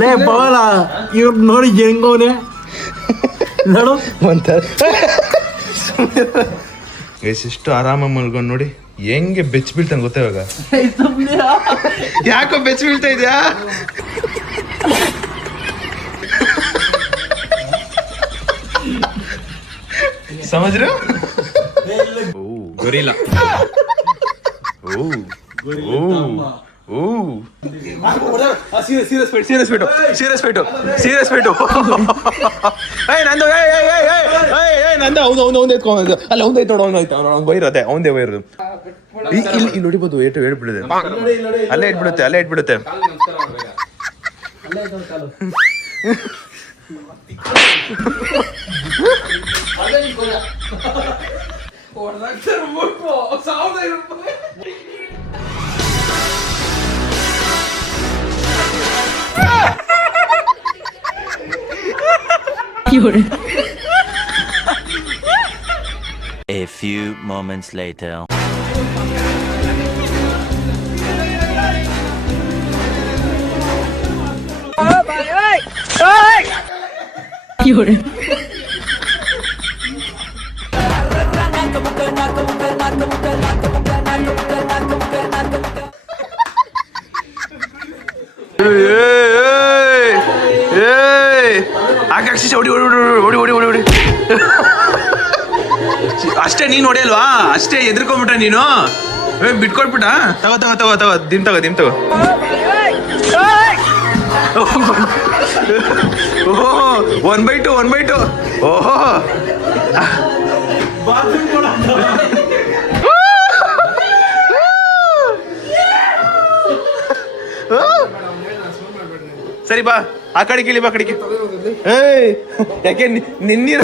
ಲೇ ಬವಲ ಇವ್ರು ನೋಡಿ ಹೆಂಗವನೆ ನೋಡು ಎಷ್ಟು ಆರಾಮ ಮಲ್ಗೊಂಡ್ ನೋಡಿ ಹೆಂಗೆ ಬೆಚ್ಚ ಬೀಳ್ತಾನೆ ಗೊತ್ತಾ ಇವಾಗ. ಯಾಕೋ ಬೆಚ್ಚ ಬೀಳ್ತಾ ಇದ್ಯಾ? ಸಮಜ್ರ ಗೊರಿಲ್ಲ. ಸೀರಿಯಸ್ ಬಿಟ್ಟು ನಂದು ಅವ್ನು ಎತ್ಕೊಂಡು ಅಲ್ಲ ಅವ್ನು ಐತೆ ನೋಡು, ಅವ್ನು ಬೈರತ್ತೆ, ಅವನದೇ ಬೈರೋದು. ಇಲ್ಲಿ ನೋಡಿಬೋದು ಏಟು ಹೇಳ್ಬಿಡುತ್ತೆ, ಅಲ್ಲೇ ಇಟ್ಬಿಡುತ್ತೆ. A few moments later. ಆಕಾಕ್ಷಿ ಹೊಡಿ ಅಷ್ಟೇ. ನೀನ್ ಹೊಡೆಯಲ್ವಾ? ಅಷ್ಟೇ ಎದ್ರಕೊಂಡ್ಬಿಟ್ಟ ನೀನು, ಬಿಟ್ಕೊಟ್ಬಿಟ್ಟ. ತಗೋ ದಿಮ್ ತಗೋ. ಓಹೋ 1/2. ಓಹೋ ಸರಿ ಬಾ, ಆ ಕಡೆಗೆ ಬಾ ಕಡೆಗೆ. ಯಾಕೆ ನಿನ್ನೀರ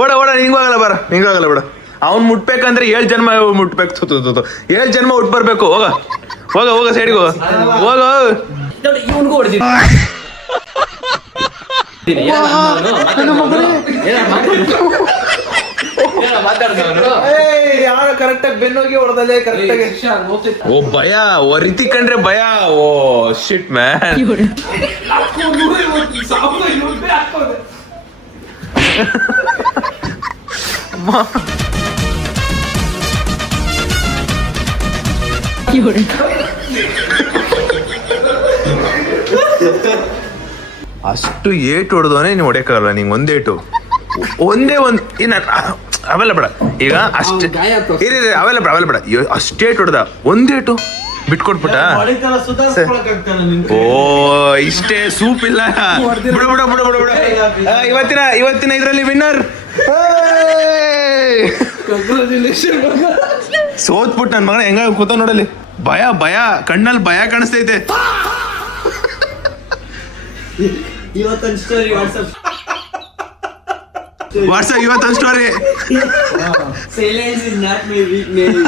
ಓಡ ನಿಂಗಾಗಲ್ಲ ಬೇಡ. ಅವ್ನ್ ಮುಟ್ಬೇಕಂದ್ರೆ 7 ಜನ್ಮ ಮುಟ್ಬೇಕು. 7 ಜನ್ಮ ಹುಟ್ಟು ಬರ್ಬೇಕು. ಹೋಗ ಸೈಡ್ಗೆ ಹೋಗ. ಕರೆಕ್ಟಾಗಿ ಬೆನ್ನೋಗಿ ಹೊಡೆದಲ್ಲೇ ಕರೆಕ್ಟಾಗಿ. ಓ ಭಯ, ರೀತಿ ಕಂಡ್ರೆ ಭಯ. ಓ ಶಿಟ್ ಮ್ಯಾನ್. ಅಷ್ಟು ಏಟು ಹೊಡೆದವನೇ ನೀವು ಹೊಡೆಯಕ್ಕಾಗಲ್ಲ. ನಿಂಗೆ ಒಂದೇ ಅವೆಲ್ಲ ಬೇಡ. ಈಗ ಅಷ್ಟೇ ಅವೆಲ್ಲ ಬೇಡ. ಅಷ್ಟೇಟ್ ಹೊಡೆದ, ಒಂದೇಟು ಬಿಟ್ಕೊಟ್ಬಿಟ್ಟ. ಓ ಇಷ್ಟೇ ಸೂಪ್ ಇಲ್ಲ. ಬಿಡ. ಇವತ್ತಿನ ಇದ್ರಲ್ಲಿ ವಿನ್ನರ್ ಸೋತ್ಬಿಟ್ಟು ನನ್ನ ಮಗನ ಹೆಂಗ ಕೂತ ನೋಡಲಿ. ಭಯ ಕಣ್ಣಲ್ಲಿ ಭಯ ಕಾಣಿಸ್ತೈತೆ. ಇವತ್ತೊಂದು ಸ್ಟೋರಿ ವಾಟ್ಸಪ್ ಇವತ್ತೊಂದು story. Silence is not my weakness.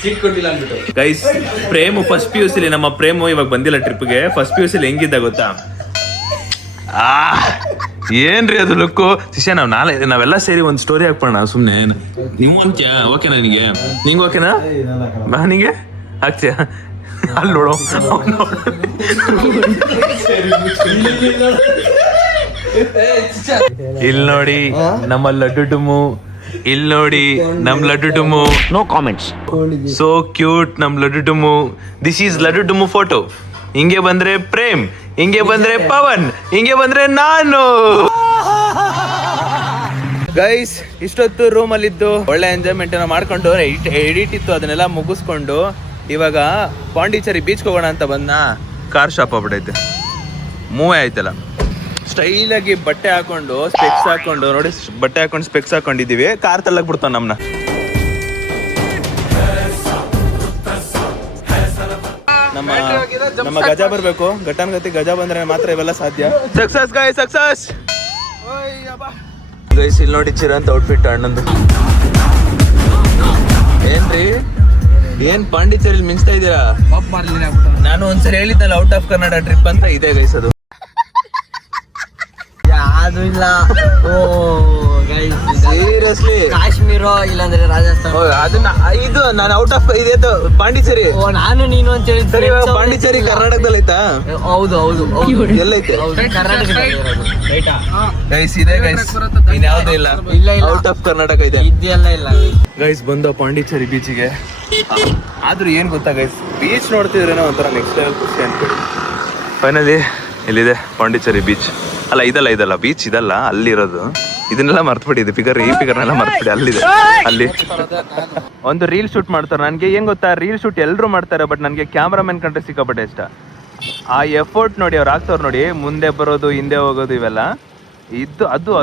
Seat ಕೊಟ್ಟಿಲ್ಲ ಅಂದ್ಬಿಟ್ಟು. ಗೈಸ್, ಪ್ರೇಮು ಫಸ್ಟ್ PUC ನಮ್ಮ ಪ್ರೇಮು ಇವಾಗ ಬಂದಿಲ್ಲ ಟ್ರಿಪ್ಗೆ. ಫಸ್ಟ್ PUC ಹೆಂಗಿದ್ದ ಗೊತ್ತಾ? ಏನ್ರಿ ಅದು ಲುಕ್ಕು. ಶಿಷ್ಯ ನಾವೆಲ್ಲ ಸೇರಿ ಒಂದು ಸ್ಟೋರಿ ಹಾಕ್ಬೋಣ ಸುಮ್ನೆ. ನೀವು ಅಂತ್ಯ ಓಕೆನಾ? ನಿಂಗೆ ಓಕೆನಾ? ನಿಂಗೆ ಹಾಕ್ತೀಯ? ಅಲ್ಲಿ ನೋಡು. ಇಲ್ಲಿ ನೋಡಿ ನಮ್ಮ ಲಡ್ಡು ಡುಮು, ಇಲ್ಲಿ ನೋಡಿ ನಮ್ ಲಡ್ಡು ಡುಮು. No comments. ಸೋ ಕ್ಯೂಟ್ ನಮ್ ಲಡ್ಡು ಡುಮು. ದಿಸ್ ಈಸ್ ಲಡ್ಡು ಡುಮು ಫೋಟೋ. ಹಿಂಗೆ ಬಂದ್ರೆ ಪ್ರೇಮ್, ಹಿಂಗೆ ಬಂದ್ರೆ ಪವನ್, ಹಿಂಗೆ ಬಂದ್ರೆ ನಾನು. ಗೈಸ್ ಇಷ್ಟೊತ್ತು ರೂಮ್ ಅಲ್ಲಿದ್ದು ಒಳ್ಳೆ ಎಂಜಾಯ್ಮೆಂಟ್ ಏನೋ ಮಾಡ್ಕೊಂಡು ಎಡಿಟ್ ಇತ್ತು ಅದನ್ನೆಲ್ಲ ಮುಗಿಸ್ಕೊಂಡು ಇವಾಗ ಪಾಂಡಿಚೇರಿ ಬೀಚ್ಗೆ ಹೋಗೋಣ ಅಂತ ಬಂದ. ಕಾರ್ ಶಾಪ್ ಆಗ್ಬಿಟ್ಟೈತೆ, ಮೂವೇ ಆಯ್ತಲ್ಲ. ಸ್ಟೈಲ್ ಆಗಿ ಬಟ್ಟೆ ಹಾಕೊಂಡು ಸ್ಪೆಕ್ಸ್ ಹಾಕೊಂಡು ನೋಡಿ, ಬಟ್ಟೆ ಹಾಕೊಂಡು ಸ್ಪೆಕ್ಸ್ ಹಾಕೊಂಡಿದೀವಿ. ಕಾರ್ ತಳ್ಳಕ್ ಬಿಡ್ತಾವ ನಮ್ನ. ನಮ್ಮ ಗಜ ಬರ್ಬೇಕು. ಘಟಾನ್ಗತಿ ಗಜ ಬಂದ್ರೆ ಮಾತ್ರ ಇವೆಲ್ಲ ಸಾಧ್ಯ. Success guys, success guys. ಇಲ್ಲಿ ನೋಡಿ ಚಿರಂತ ಔಟ್ಫಿಟ್ ಅಣ್ಣಂದು. ಏನ್ರಿ ಏನ್ ಪಾಂಡಿಚೇರಿ ಮಿಂಚ್ತಾ ಇದ್ದೀರಾ? ನಾನು ಒಂದ್ಸರಿ ಹೇಳಿದ್ದಲ್ಲ ಔಟ್ ಆಫ್ ಕರ್ನಾಟಕ ಟ್ರಿಪ್ ಅಂತ. ಇದೆ ಗೈಸ್ ಅದು. ಯಾವ್ದು ಇಲ್ಲ. ಓ ಸೀರಿಯಸ್ಲಿ ಕಾಶ್ಮೀರ ಇಲ್ಲಾಂದ್ರೆ ರಾಜಸ್ಥಾನ. ಅದನ್ನ ಇದು ನಾನು ಔಟ್ ಆಫ್ ಇದೇತು ಪಾಂಡಿಚೇರಿ. ಓ ನಾನು ನೀನು ಅಂತ ಹೇಳಿ. ಸರಿ ಇವಾಗ ಪಾಂಡಿಚೇರಿ ಕರ್ನಾಟಕದಲ್ಲಿ ಐತಾ? ಹೌದು ಹೌದು ಎಲ್ಲೈತೆ? ಕರ್ನಾಟಕ. ಗೈಸ್ ಇದೆ ಗೈಸ್, ಇನ್ಯಾವುದೂ ಇಲ್ಲ. ಔಟ್ ಆಫ್ ಕರ್ನಾಟಕ ಇದೆ. ಇದೆಲ್ಲ ಇಲ್ಲ ಗೈಸ್ ಬಂದು ಪಾಂಡಿಚೇರಿ ಬೀಚಿಗೆ. ಆದ್ರೂ ಏನ್ ಗೊತ್ತಾ ಗೈಸ್, ಬೀಚ್ ನೋಡ್ತಿದ್ರೇನೋ ಒಂಥರ ನೆಕ್ಸ್ಟ್ ಲೆವೆಲ್ ಖುಷಿ ಅನ್ಕೊಳ್ಳಿ. ಫೈನಲಿ ಇಲ್ಲಿದೆ ಪಾಂಡಿಚೇರಿ ಬೀಚ್. ಅಲ್ಲ ಇದಲ್ಲ ಬೀಚ್ ಇದಲ್ಲ, ಅಲ್ಲಿರೋದು. ಇದನ್ನೆಲ್ಲ ಮರ್ತ್ಬಿಡಿ, ಇದು ಫಿಗರ್, ಈ ಫಿಗರ್ನೆಲ್ಲ ಮರ್ತ್ಬಿಡಿ. ಅಲ್ಲಿದೆ, ಅಲ್ಲಿ ಒಂದು ರೀಲ್ ಶೂಟ್ ಮಾಡ್ತಾರೆ. ನನಗೆ ಏನ್ ಗೊತ್ತಾ, ರೀಲ್ ಶೂಟ್ ಎಲ್ಲರೂ ಮಾಡ್ತಾರೆ, ಬಟ್ ನನಗೆ ಕ್ಯಾಮ್ರಾಮನ್ ಕಂಡ್ರೆ ಸಿಕ್ಕಾಪಟ್ಟೆ ಇಷ್ಟ. ಆ ಎಫರ್ಟ್ ನೋಡಿ ಅವ್ರು ಆಗ್ತವ್ರು ನೋಡಿ, ಮುಂದೆ ಬರೋದು ಹಿಂದೆ ಹೋಗೋದು ಇವೆಲ್ಲ.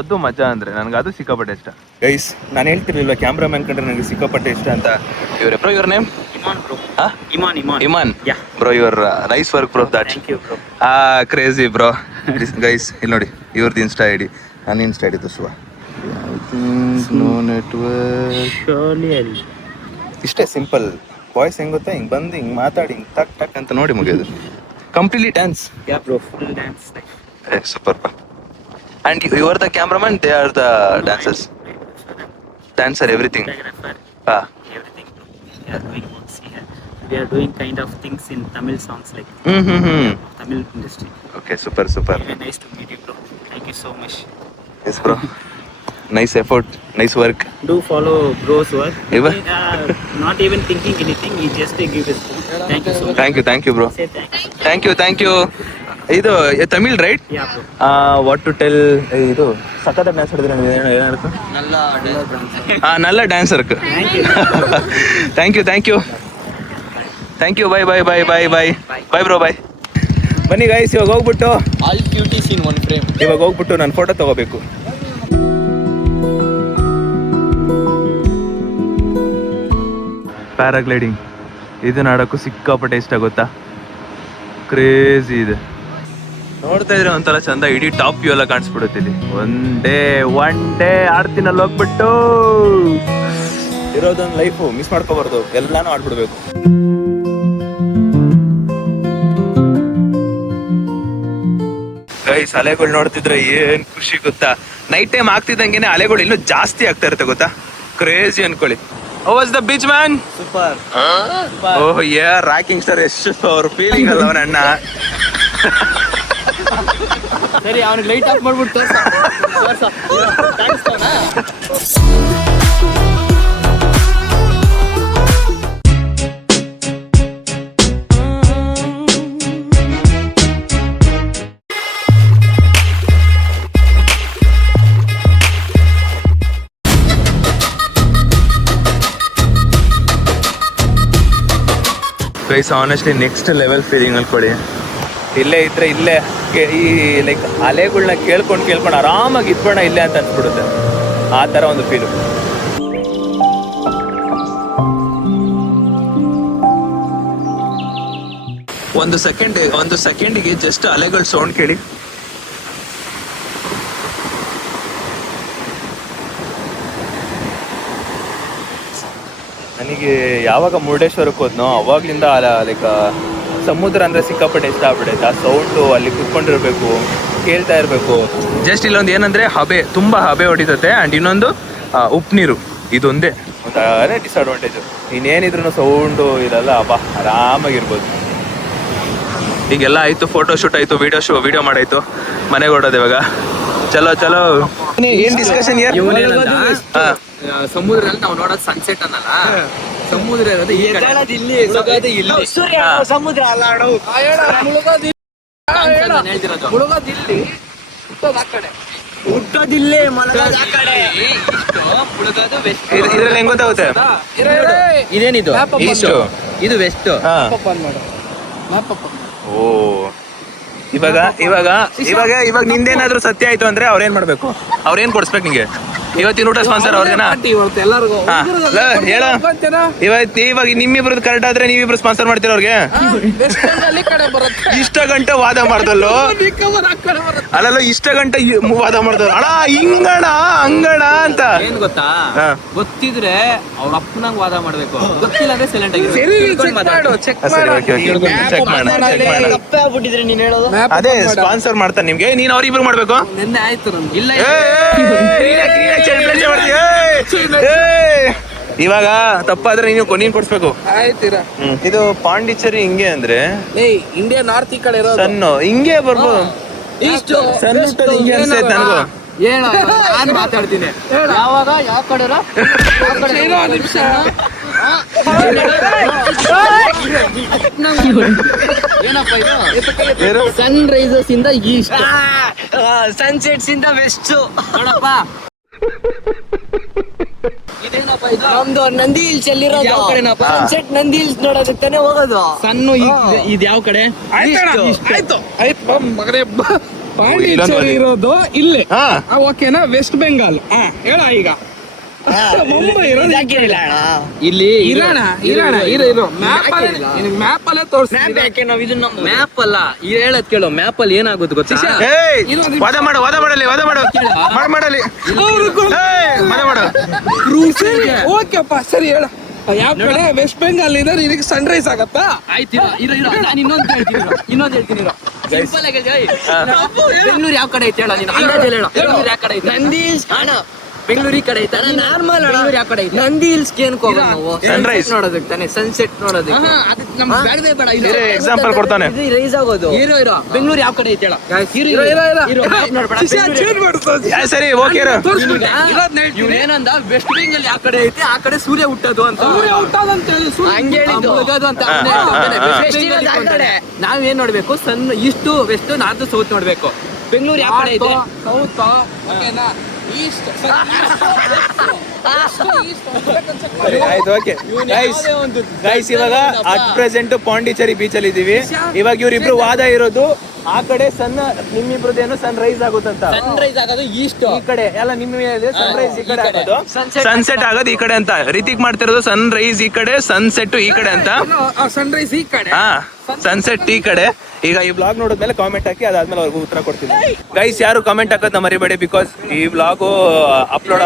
ಅದು ಮಜಾ ಅಂದ್ರೆ ನನಗೆ ಅದು ಸಿಕ್ಕಾಪಟ್ಟೆ ಇಷ್ಟ. ಗೈಸ್ ನಾನು ಹೇಳ್ತಿರ್ಲಿಲ್ಲ ಕ್ಯಾಮ್ರಾಮನ್ ಕಂಡ್ರೆ ನನಗೆ ಸಿಕ್ಕಾಪಟ್ಟೆ ಇಷ್ಟ ಅಂತ. Bro your name? Iman bro. Your nice work bro. That crazy bro. Guys ಇಲ್ಲಿ ನೋಡಿ ಇವ್ರದ್ದು ಇನ್ಸ್ಟಾ ಐಡಿ, ನನ್ನ ಇನ್ಸ್ಟಾ ಐಡಿ ತೋರಿಸುವ. No network. ಇಷ್ಟೇ ಸಿಂಪಲ್. ವಾಯ್ಸ್ ಹೆಂಗ್ ಗೊತ್ತಾ, ಹಿಂಗ್ ಬಂದು ಹಿಂಗ್ ಮಾತಾಡಿ ಹಿಂಗ್ ಟಕ್ ಟಕ್ ಅಂತ ನೋಡಿ ಮುಗಿಯೋದು. Completely dance. Super. And you are the cameraman, they are the dancers. Dancer, everything. Everything. We are doing works here. We are doing kind of things in Tamil songs like Tamil industry. Okay, super. Very nice to meet you, bro. Thank you so much. Yes, bro. Nice effort, nice work. Do follow bro's work. Eva? Not even thinking anything, he just give his phone. Thank you so much. Thank you bro. Say thank you. Thank you. ಇದು Tamil right? Yeah, bro. What to tell. ಇದು ಸಖತ್ dance ಹೊಡೆದ್ರೆ ಏನಾಗುತ್ತೆ? ನಲ್ಲ dancer. Thank you. Bye bro. Bye. ಬನ್ನಿ guys, ಇವಾಗ ಹೋಗ್ಬಿಟ್ಟು all cuties in one frame. ಇವಾಗ ಹೋಗ್ಬಿಟ್ಟು ನಾನು ಫೋಟೋ ತಗೋಬೇಕು. ಪ್ಯಾರಾಗ್ಲೈಡಿಂಗ್ ಇದು ನಾಡಕ್ಕೂ ಸಿಕ್ಕಾಪಟ್ಟೆ ಇಷ್ಟ ಗೊತ್ತಾ, ಕ್ರೇಜಿ ಇದೆ. ನೋಡ್ತಾ ಇದ್ರೆ ಒಂಥರ ಚಂದ, ಇಡೀ ಟಾಪ್ ವ್ಯೂ ಎಲ್ಲ ಕಾಣಿಸ್ಬಿಡುತ್ತೆ ಇಲ್ಲಿ. ಒನ್ ಡೇ ಆಡ್ತೀನಲ್ಲಿ ಹೋಗ್ಬಿಟ್ಟು ಇರೋದೊಂದು ಲೈಫು ಮಿಸ್ ಮಾಡ್ಕೋಬಾರ್ದು, ಎಲ್ಲಾನು ಆಡ್ಬಿಡ್ಬೇಕು. ಗೈಸ್ ಅಲೆಗಳು ನೋಡ್ತಿದ್ರೆ ಏನ್ ಖುಷಿ ಗೊತ್ತಾ. ನೈಟ್ ಟೈಮ್ ಆಗ್ತಿದ್ದಂಗೆನೆ ಅಲೆಗಳು ಇನ್ನೂ ಜಾಸ್ತಿ ಆಗ್ತಾ ಇರುತ್ತೆ ಗೊತ್ತಾ, ಕ್ರೇಜಿ ಅನ್ಕೊಳ್ಳಿ. How was the beach, man? Super. Oh yeah, rocking star. ಎಷ್ಟು ಅವ್ರ ಫೀಲಿಂಗ್ ಅಲ್ಲ ಅವನ ಅಣ್ಣ. ಸರಿ ಅವನಿಗೆ ಲೈಟ್ ಆಫ್ ಮಾಡ್ಬಿಟ್ಟು guys honestly next level feeling ಅನ್ಕೊಳ್ಳಿ. ಇಲ್ಲೇ ಇದ್ರೆ ಇಲ್ಲೇ ಈ ಲೈಕ್ ಅಲೆಗಳನ್ನ ಕೇಳ್ಕೊಂಡು ಆರಾಮಾಗಿ ಇದ್ಬೋಣ ಇಲ್ಲೇ ಅಂತ ಅನ್ಸ್ಬಿಡುತ್ತೆ. ಆ ಥರ ಒಂದು ಫೀಲು. ಒಂದು ಸೆಕೆಂಡಿಗೆ ಜಸ್ಟ್ ಅಲೆಗಳ ಸೌಂಡ್ ಕೇಳಿ. ನನಗೆ ಯಾವಾಗ ಮುರುಡೇಶ್ವರಕ್ಕೆ ಹೋದ್ನೋ ಅವಾಗ್ಲಿಂದ ಲೈಕ್ ಸಮುದ್ರ ಅಂದರೆ ಸಿಕ್ಕಾಪಟ್ಟೆ ಇಷ್ಟ ಆಗ್ಬಿಟ್ಟೈತೆ. ಆ ಸೌಂಡು ಅಲ್ಲಿ ಕುತ್ಕೊಂಡಿರ್ಬೇಕು, ಕೇಳ್ತಾ ಇರಬೇಕು. ಜಸ್ಟ್ ಇಲ್ಲೊಂದು ಏನಂದರೆ ತುಂಬ ಹಬೆ ಹೊಡಿತತೆ. ಆ್ಯಂಡ್ ಇನ್ನೊಂದು ಉಪ್ಪು ನೀರು, ಇದೊಂದೇ ಒಂದೇ ಡಿಸ್ಅಡ್ವಾಂಟೇಜು. ಇನ್ನೇನಿದ್ರು ಸೌಂಡು ಇರಲ್ಲ, ಆರಾಮಾಗಿರ್ಬೋದು. ಈಗೆಲ್ಲ ಆಯಿತು, ಫೋಟೋ ಶೂಟ್ ಆಯಿತು, ವಿಡಿಯೋ ಮಾಡಾಯಿತು, ಮನೆಗೆ ಹೊಡೋದು ಇವಾಗ. ಚಲೋ ಚಲೋ ಏನ್ ಡಿಸ್ಕಷನ್ ಸಮುದ್ರದಲ್ಲಿ ನಾವು ನೋಡೋದು ಸನ್ಸೆಟ್ ಅನ್ನಲ್ಲ, ಸಮುದ್ರ ಇರೋದು ಈ ಕಡೆ, ಮುಳುಗೋದು ಇಲ್ಲಿ. ಸಮುದ್ರ ಅಲ್ಲ ನಾನ್ ಹೇಳ್ತಿರೋದು ಹುಟ್ಟೋದಿಲ್ಲೇ ಮಲಗೋದು ಆ ಕಡೆ. ಮುಳುಗೋದು ವೆಸ್ಟ್. ಇದ್ರಲ್ಲಿ ಹೆಂಗ್ ಗೊತ್ತಾಗುತ್ತೆ? ಇದೇನಿದು? ಈಸ್ಟ್. ಇದು ವೆಸ್ಟ್. ಓ ಇವಾಗ ಇವಾಗ ಇವಾಗ ಇವಾಗ ನಿಂದೇನಾದ್ರೂ ಸತ್ಯ ಆಯ್ತು ಅಂದ್ರೆ ಅವ್ರೇನ್ ಮಾಡ್ಬೇಕು? ಅವ್ರೇನ್ ಕೊಡ್ಸ್ಬೇಕು ನಿಂಗೆ? ಇವತ್ತಿನ ಊಟ ಸ್ಪಾನ್ಸರ್ ಅವ್ರಿಗೆನಾ? ಎಲ್ಲರಿಗೂ ಹೇಳ ಇವಾಗ ನಿಮ್ಮಿಬ್ರದ್ದು ಕರೆಕ್ಟ್ ಆದ್ರೆ ನೀವಿಬ್ರು ಸ್ಪಾನ್ಸರ್ ಮಾಡ್ತೀರ ಅವ್ರಿಗೆ? ಇಷ್ಟ ಗಂಟೆ ವಾದ ಮಾಡ್ದಲ್ಲೋ ಅಲ್ಲಲ್ಲ, ಇಷ್ಟ ಗಂಟೆ ವಾದ ಮಾಡ್ದಲ್ಲ ಅಣ್ಣ ಹಿಂಗಣ ಹಂಗಣ ಅಂತ. ಏನ್ ಗೊತ್ತಾ, ಗೊತ್ತಿದ್ರೆ ಅವ್ರ ಅಪ್ಪನಂಗ್ ವಾದ ಮಾಡ್ಬೇಕು, ಗೊತ್ತಿಲ್ಲ ಅಂದ್ರೆ ಸೈಲೆಂಟ್ ಚೆಕ್ ಆಗ್ಬಿಟ್ಟಿದ್ರೆ ನೀನ್ ಹೇಳೋದು ಅದೇ ಸ್ಪಾನ್ಸರ್ ಮಾಡ್ತಾನೆ ನಿಮ್ಗೆ, ನೀನ್ ಅವ್ರಿಬ್ರು ಮಾಡ್ಬೇಕು. ನಿನ್ನೆ ಆಯ್ತು ನಂದು. ಇಲ್ಲ ಇವಾಗ ತಪ್ಪಾದ್ರೆ ನೀನ್ ಕೊಡ್ಸ್ಬೇಕು. ಆಯ್ತೀರಾ? ಇದು ಪಾಂಡಿಚೇರಿ ಹಿಂಗೆ ಅಂದ್ರೆ ಇಂಡಿಯಾ ನಾರ್ತ್ ಈ ಕಡೆ ಇರೋದು. ಸಣ್ಣ ಹಿಂಗೆ ಬರ್ಬೋದು. ಇಷ್ಟು ಸಣ್ಣ ಹುಟ್ಟೋದು ಹಿಂಗೆ ಅನ್ಸೈತೆ ನನಗೂ. ಹೇಳ, ನಾನು ಮಾತಾಡ್ತೀನಿ. ಯಾವಾಗ ಯಾವ ಕಡೆ ಏನಪ್ಪ ಇದು? ಸನ್ ರೈಸಸ್ ಇಂದ ಈಸ್ಟ್, ಸನ್ಸೆಟ್ಸ್ ಇಂದ ವೆಸ್ಟ್. ನೋಡಪ್ಪ ಇದೇನಪ್ಪ ಇದು? ನಮ್ದು ನಂದಿ ಹಿಲ್ಸ್ ಎಲ್ಲಿರೋದು? ಯಾವ ಕಡೆನಪ್ಪ? ಸನ್ಸೆಟ್ ನಂದಿ ಹಿಲ್ಸ್ ನೋಡೋದಕ್ಕೆ ತಾನೇ ಹೋಗೋದು. ಸಣ್ಣ ಇದು ಯಾವ ಕಡೆ? ಆಯ್ತು ಮಗನೇ, ಪಾಂಡಿಚೇರಿ ಇರೋದು ಇಲ್ಲಿ. ಹಾ ಓಕೆನಾ? ವೆಸ್ಟ್ ಬೆಂಗಾಲ್ ಹೇಳ. ಈಗ ಮುಂಬೈ ಇರೋದು ಇಲ್ಲಿ ಇರೋಣ ಇರೋ ಮ್ಯಾಪ್ ಅಲ್ಲೇ ತೋರಿಸ್ತೀನಿ. ಮ್ಯಾಪ್ ಅಲ್ಲ, ಈ ಹೇಳದ್ ಕೇಳು. ಮ್ಯಾಪ್ ಅಲ್ಲಿ ಏನಾಗುತ್ತೆ ಗೊತ್ತಾ? ವಾದ ಮಾಡಲಿ ಮಾಡಲಿ ವಾದ ಮಾಡು. ಓಕೆಪ್ಪ ಸರಿ ಹೇಳ. ಯಾವ ಕಡೆ? ವೆಸ್ಟ್ ಬೆಂಗಾಲ್ ಇದೆ. ನಿನಗೆ ಸನ್ ರೈಸ್ ಆಗತ್ತಾ? ಆಯ್ತು, ನಾನು ಇನ್ನೊಂದು ಹೇಳ್ತೀನಿ. ಸಿಂಪಲ್ ಆಗಿ ಬೆಂಗಳೂರು ಯಾವ ಕಡೆ ಐತೆ ಹೇಳ ನೀನು? ಬೆಂಗಳೂರು ಯಾವ ಕಡೆ ಐತೆ? ನಂದಿ ಹಿಲ್ಸ್ ಬೆಂಗಳೂರು ಈ ಕಡೆ ಐತೆ. ನಾರ್ಮಲ್ ಬೆಂಗಳೂರು ಯಾವ ಕಡೆ ಐತೆ? ನಂದಿ ಹಿಲ್ಸ್ ಏನಕ್ಕೆ ಹೋಗೋದು ನಾವು? Sunrise. ನೋಡೋದಕ್ಕೆ ತಾನೆ, ಸನ್ಸೆಟ್ ನೋಡೋದಕ್ಕೆ. ನಮ್ಗೆ ಬೇಡವೇ ಬೇಡ. ಎಕ್ಸಾಂಪಲ್ ಕೊಡ್ತಾನೆ. ಇದು ರೈಸ್ ಆಗೋದು. ಇರೋ ಬೆಂಗಳೂರು ಯಾವ ಕಡೆ ಐತೆ ಹೇಳ? ಸರಿ ಓಕೆ ಇವ್ನೇನಂದ ವೆಸ್ಟ್ ಬೆಂಗಾಲ್ ಯಾವ ಕಡೆ ಐತೆ ಆ ಕಡೆ ಸೂರ್ಯ ಹುಟ್ಟೋದು ಅಂತ. ಹಂಗೆ ಹೇಳಿದ್ದು. ಮುಳುಗೋದು ಅಂತ ನಾವೇನ್ ನೋಡ್ಬೇಕು? ಸನ್ ಈಸ್ಟ್ ವೆಸ್ಟ್ ನಾರ್ತ್ ಸೌತ್ ನೋಡ್ಬೇಕು. ಬೆಂಗಳೂರು ಯಾವ ಕಡೆ ಐತೆ? ಸೌತ್ ಓಕೆನಾ? ಈಸ್ಟ್ ಆಯ್ತು ಓಕೆ ಗೈಸ್ ಇವಾಗ ಅಟ್ ಪ್ರೆಸೆಂಟ್ ಪಾಂಡಿಚೇರಿ ಬೀಚ್ ಅಲ್ಲಿ ಇದೀವಿ. ಇವಾಗ ಇವ್ರಿಬ್ರು ವಾದ ಇರೋದು ಆ ಕಡೆ ಸನ್, ನಿಮ್ಮಿಬ್ರದೇನೋ ಸನ್ ರೈಸ್ ಆಗುತ್ತಂತ. ಸನ್ ರೈಸ್ ಆಗೋದು ಈಸ್ಟ್ ಈ ಕಡೆ ಎಲ್ಲ ನಿಮ್ಮ ಸನ್ ರೈಸ್ ಈ ಕಡೆ ಆಗೋದು, ಸನ್ಸೆಟ್ ಆಗೋದು ಈ ಕಡೆ ಅಂತ. ರಿತಿಕ್ ಮಾಡ್ತಿರೋದು ಸನ್ ರೈಸ್ ಈ ಕಡೆ, ಸನ್ಸೆಟ್ ಈ ಕಡೆ ಅಂತ. ಸನ್ರೈಸ್ ಈ ಕಡೆ, ಹಾ ಸನ್ಸೆಟ್ ಈ ಕಡೆ. ಈಗ ಈ ಬ್ಲಾಗ್ ನೋಡಿದ್ಮೇಲೆ ಕಾಮೆಂಟ್ ಹಾಕಿ, ಅದಾದ್ಮೇಲೆ ಅವ್ರಿಗೂ ಉತ್ತರ ಕೊಡ್ತೀನಿ. ಗೈಸ್ ಯಾರು ಕಾಮೆಂಟ್ ಹಾಕೋದನ್ನ ಮರಿಬೇಡಿ, ಬಿಕಾಸ್ ಈ ಬ್ಲಾಗು ಅಪ್ಲೋಡ್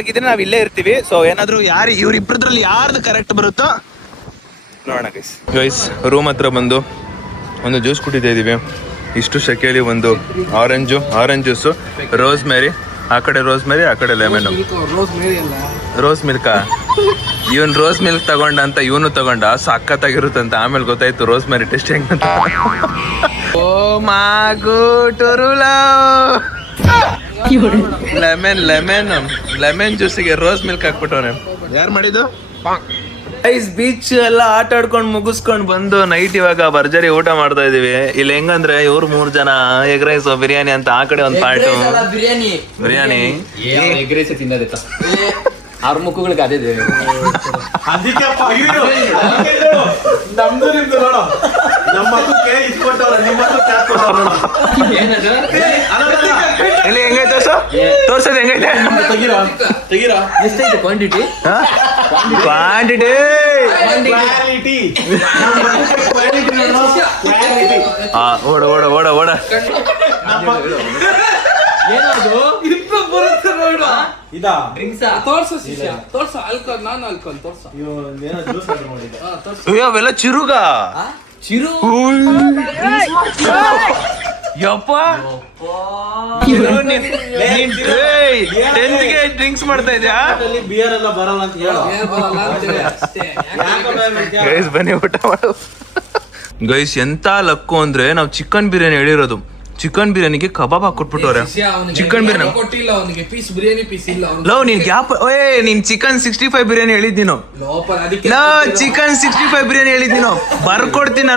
ಆಗಿದ್ದಿನ ನಾವ್ ಇಲ್ಲೇ ಇರ್ತೀವಿ. ಸೊ ಏನಾದ್ರು ಇವ್ರಿಬ್ರದ್ರಲ್ಲಿ ಯಾರ್ದು ಕರೆಕ್ಟ್ ಬರುತ್ತೋ ನೋಡೋಣ ಗೈಸ್. ರೂಮ್ ಹತ್ರ ಬಂದು ಒಂದು ಜ್ಯೂಸ್ ಕುಡಿತಾ ಇದೀವಿ. ಇಷ್ಟು ಶೆಕೆಯಲ್ಲಿ ಒಂದು ಆರೆಂಜ್ ಜ್ಯೂಸು, ರೋಸ್ ಮೇರಿ, ಆ ಕಡೆ ರೋಸ್ ಮೇರಿ, ಆ ಕಡೆ ಲೆಮನ್. ರೋಸ್ ಮಿಲ್ಕ್ ಇವನ್ ರೋಸ್ ಮಿಲ್ಕ್ ತಗೊಂಡ ಅಂತ ಇವನು ತಗೊಂಡ, ಸಖತ್ತಾಗಿರುತ್ತಂತ. ಆಮೇಲೆ ಗೊತ್ತಾಯ್ತು ರೋಸ್ ಮೇರಿ ಟೇಸ್ಟ್ ಹೆಂಗಂತ. ಓ ಮಾಗು ಲೆಮನ್ ಜ್ಯೂಸಿಗೆ ರೋಸ್ ಮಿಲ್ಕ್ ಹಾಕ್ಬಿಟ್ಟವನೆ. ಯಾರು ಮಾಡಿದ್ದು? ಗೈಸ್ ಬೀಚ್ ಎಲ್ಲ ಆಟ ಆಡ್ಕೊಂಡು ಮುಗಿಸ್ಕೊಂಡು ಬಂದು ನೈಟ್ ಇವಾಗ ಭರ್ಜರಿ ಊಟ ಮಾಡ್ತಾ ಇದೀವಿ. ಇಲ್ಲಿ ಹೆಂಗಂದ್ರೆ ಇವ್ರು 3 ಜನ ಎಗ್ ರೈಸ್ ಬಿರಿಯಾನಿ ಅಂತ, ಆ ಕಡೆ ಒಂದು ಪಾರ್ಟ್ ಬಿರಿಯಾನಿ. ಎಗ್ ರೈಸ್ ತಿನ್ನೋದ ಅವ್ರ ಮುಖಗಳಿಗೆ ಅದೇ ಇಲ್ಲಿ ಹೆಂಗೈತೆ ತೋರ್ಸೋದು ಹೆಂಗೈತೆ? ಎಷ್ಟೈತೆ ಕ್ವಾಂಟಿಟಿ? ಕ್ವಾಂಟಿಟಿ ಓಡ ಓಡ ಓಡ ಓಡ. ಏನದು? ಅವೆಲ್ಲ ಚಿರುಗ ಚಿರು ಯಪ್ಪ. ಡ್ರಿಂಕ್ಸ್ ಮಾಡ್ತಾ ಇದ್ಯಾ? ಗೈಸ್ ಬನ್ನಿ ಊಟ ಮಾಡು. ಗೈಸ್ ಎಂತ ಲಕ್ಕು ಅಂದ್ರೆ ನಾವು ಚಿಕನ್ ಬಿರಿಯಾನಿ ಹೇಳಿರೋದು, ಚಿಕನ್ ಬಿರಿಯಾನಿಗೆ ಕಬಾಬ್ ಹಾಕೊಟ್ಬಿಟ್ಟವ್ರೆ. ಚಿಕನ್ ಬಿರಿಯಾನಿ ಕೊಟ್ಟಿಲ್ಲ ಅವನಿಗೆ ಪೀಸ್ ಬಿರಿಯಾನಿ ಪೀಸ್ ಇಲ್ಲ ಲವ್ ನೀನ್ ಗ್ಯಾಪ್ ನೀನ್ ಚಿಕನ್ 65 ಬಿರಿಯಾನಿ ಹೇಳಿದ್ ನೀನು. ಚಿಕನ್ 65 ಬಿರಿಯಾನಿ ಹೇಳಿದ್ ನೀನು, ಬರ್ಕೊಡ್ತೀನಿ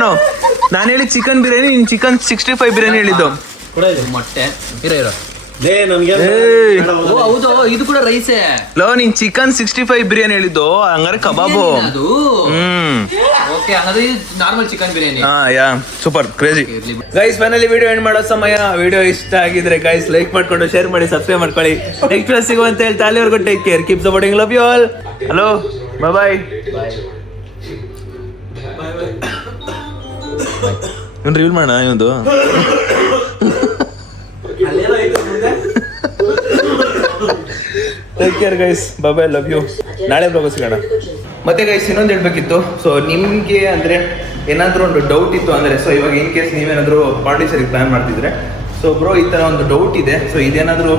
ನಾನು ಹೇಳಿ ಚಿಕನ್ ಬಿರಿಯಾನಿ, ನೀನ್ ಚಿಕನ್ 65 ಬಿರಿಯಾನಿ ಹೇಳಿದ್ದು. ಮೊಟ್ಟೆ ಇರೋ ಏಯ್ ಹೌದು, ಇದು ಕೂಡ ರೈಸೇ. ಲವ್ ನೀನ್ ಚಿಕನ್ 65 ಬಿರಿಯಾನಿ ಹೇಳಿದ್ದು, ಹಂಗಾರೆ ಕಬಾಬು. ಅದು ಓಕೆ, ಹಾಗಾದ್ರೆ normal chicken biryani. Ya super crazy. Guys finally video end ಮಾಡೋ ಸಮಯ. ವಿಡಿಯೋ ಇಷ್ಟ ಆಗಿದ್ರೆ ಗೈಸ್ ಲೈಕ್ ಮಾಡ್ಕೊಂಡು ಶೇರ್ ಮಾಡಿ ಸಬ್ಸ್ಕ್ರೈಬ್ ಮಾಡ್ಕೊಳ್ಳಿ. ನೆಕ್ಸ್ಟ್ ವಿಡಿಯೋ ಸಿಗುವಂತ ಹೇಳ್ತಾ ಅಲ್ಲಿವರೆಗೂ take care, keep supporting, love you all. Hello bye bye. ಇವ್ನು ರಿವೀಲ್ ಮಾಡೋಣ ಇವೊಂದು. Take care guys, bye bye, love you. ನಾಳೆ ಬ್ಲಾಗ್ ಸಿಗೋಣ. ಮತ್ತೆ ಗೈಸ್ ಇನ್ನೊಂದು ಹೇಳ್ಬೇಕಿತ್ತು. ಸೊ ನಿಮಗೆ ಅಂದರೆ ಏನಾದರೂ ಒಂದು ಡೌಟ್ ಇತ್ತು ಅಂದರೆ, ಸೊ ಇವಾಗ ಇನ್ ಕೇಸ್ ನೀವೇನಾದರೂ ಪಾಂಡಿಚೇರಿಗೆ ಪ್ಲ್ಯಾನ್ ಮಾಡ್ತಿದ್ರೆ, ಸೊ ಬ್ರೋ ಈ ಥರ ಒಂದು ಡೌಟ್ ಇದೆ, ಸೊ ಇದೇನಾದರೂ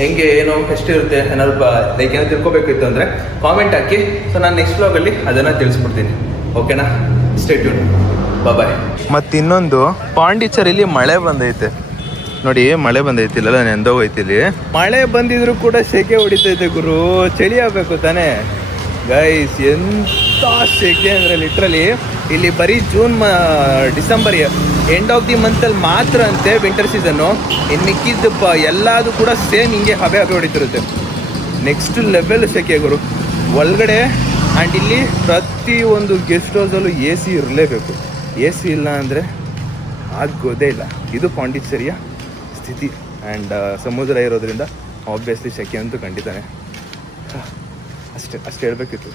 ಹೆಂಗೆ ಏನೋ ಎಷ್ಟಿರುತ್ತೆ ಏನಾದ್ರು ಲೈಕ್ ಏನೋ ತಿಳ್ಕೊಬೇಕಿತ್ತು ಅಂದರೆ ಕಾಮೆಂಟ್ ಹಾಕಿ. ಸೊ ನಾನು ನೆಕ್ಸ್ಟ್ ಬ್ಲಾಗಲ್ಲಿ ಅದನ್ನು ತಿಳಿಸ್ಬಿಡ್ತೀನಿ. ಓಕೆನಾ? ಸ್ಟೇ ಟ್ಯೂನ್, ಬಾಯ್. ಮತ್ತು ಇನ್ನೊಂದು, ಪಾಂಡಿಚೇರಿಲಿ ಮಳೆ ಬಂದೈತೆ ನೋಡಿ, ಮಳೆ ಬಂದೈತಿ, ಇಲ್ಲೆಲ್ಲ ನೆಂದೋಗೈತಿ. ಇಲ್ಲಿ ಮಳೆ ಬಂದಿದ್ರು ಕೂಡ ಸೆಕೆ ಹೊಡಿತೈತೆ ಗುರು. ಚಳಿ ಆಗಬೇಕು ತಾನೇ ಗೈಸ್. ಎಂಥ ಸೆಕೆ ಅಂದರೆ ಲಿಟ್ರಲಿ ಇಲ್ಲಿ ಬರೀ ಡಿಸೆಂಬರ್ ಎಂಡ್ ಆಫ್ ದಿ ಮಂತಲ್ಲಿ ಮಾತ್ರ ಅಂತೆ ವಿಂಟರ್ ಸೀಸನ್ನು. ಇನ್ನು ಮಿಕ್ಕಿದ್ದು ಎಲ್ಲದು ಕೂಡ ಸೇಮ್ ಹಿಂಗೆ ಹಬೆ ಹೊಡಿತಿರುತ್ತೆ. ನೆಕ್ಸ್ಟ್ ಲೆವೆಲ್ ಸೆಕೆ ಗುರು ಒಳಗಡೆ. ಆ್ಯಂಡ್ ಇಲ್ಲಿ ಪ್ರತಿಯೊಂದು ಗೆಸ್ಟ್ ಹೌಸಲ್ಲೂ ಎ ಸಿ ಇರಲೇಬೇಕು. ಎ ಸಿ ಇಲ್ಲ ಅಂದರೆ ಆಗೋದೇ ಇಲ್ಲ. ಇದು ಪಾಂಡಿಚೇರಿಯ ಸ್ಥಿತಿ. ಆ್ಯಂಡ್ ಸಮುದ್ರ ಇರೋದ್ರಿಂದ ಆಬ್ವಿಯಸ್ಲಿ ಸೆಕೆ ಅಂತೂ ಖಂಡಿತಾನೆ. ಅಷ್ಟೇ ಹೇಳ್ಬೇಕಿತ್ತು.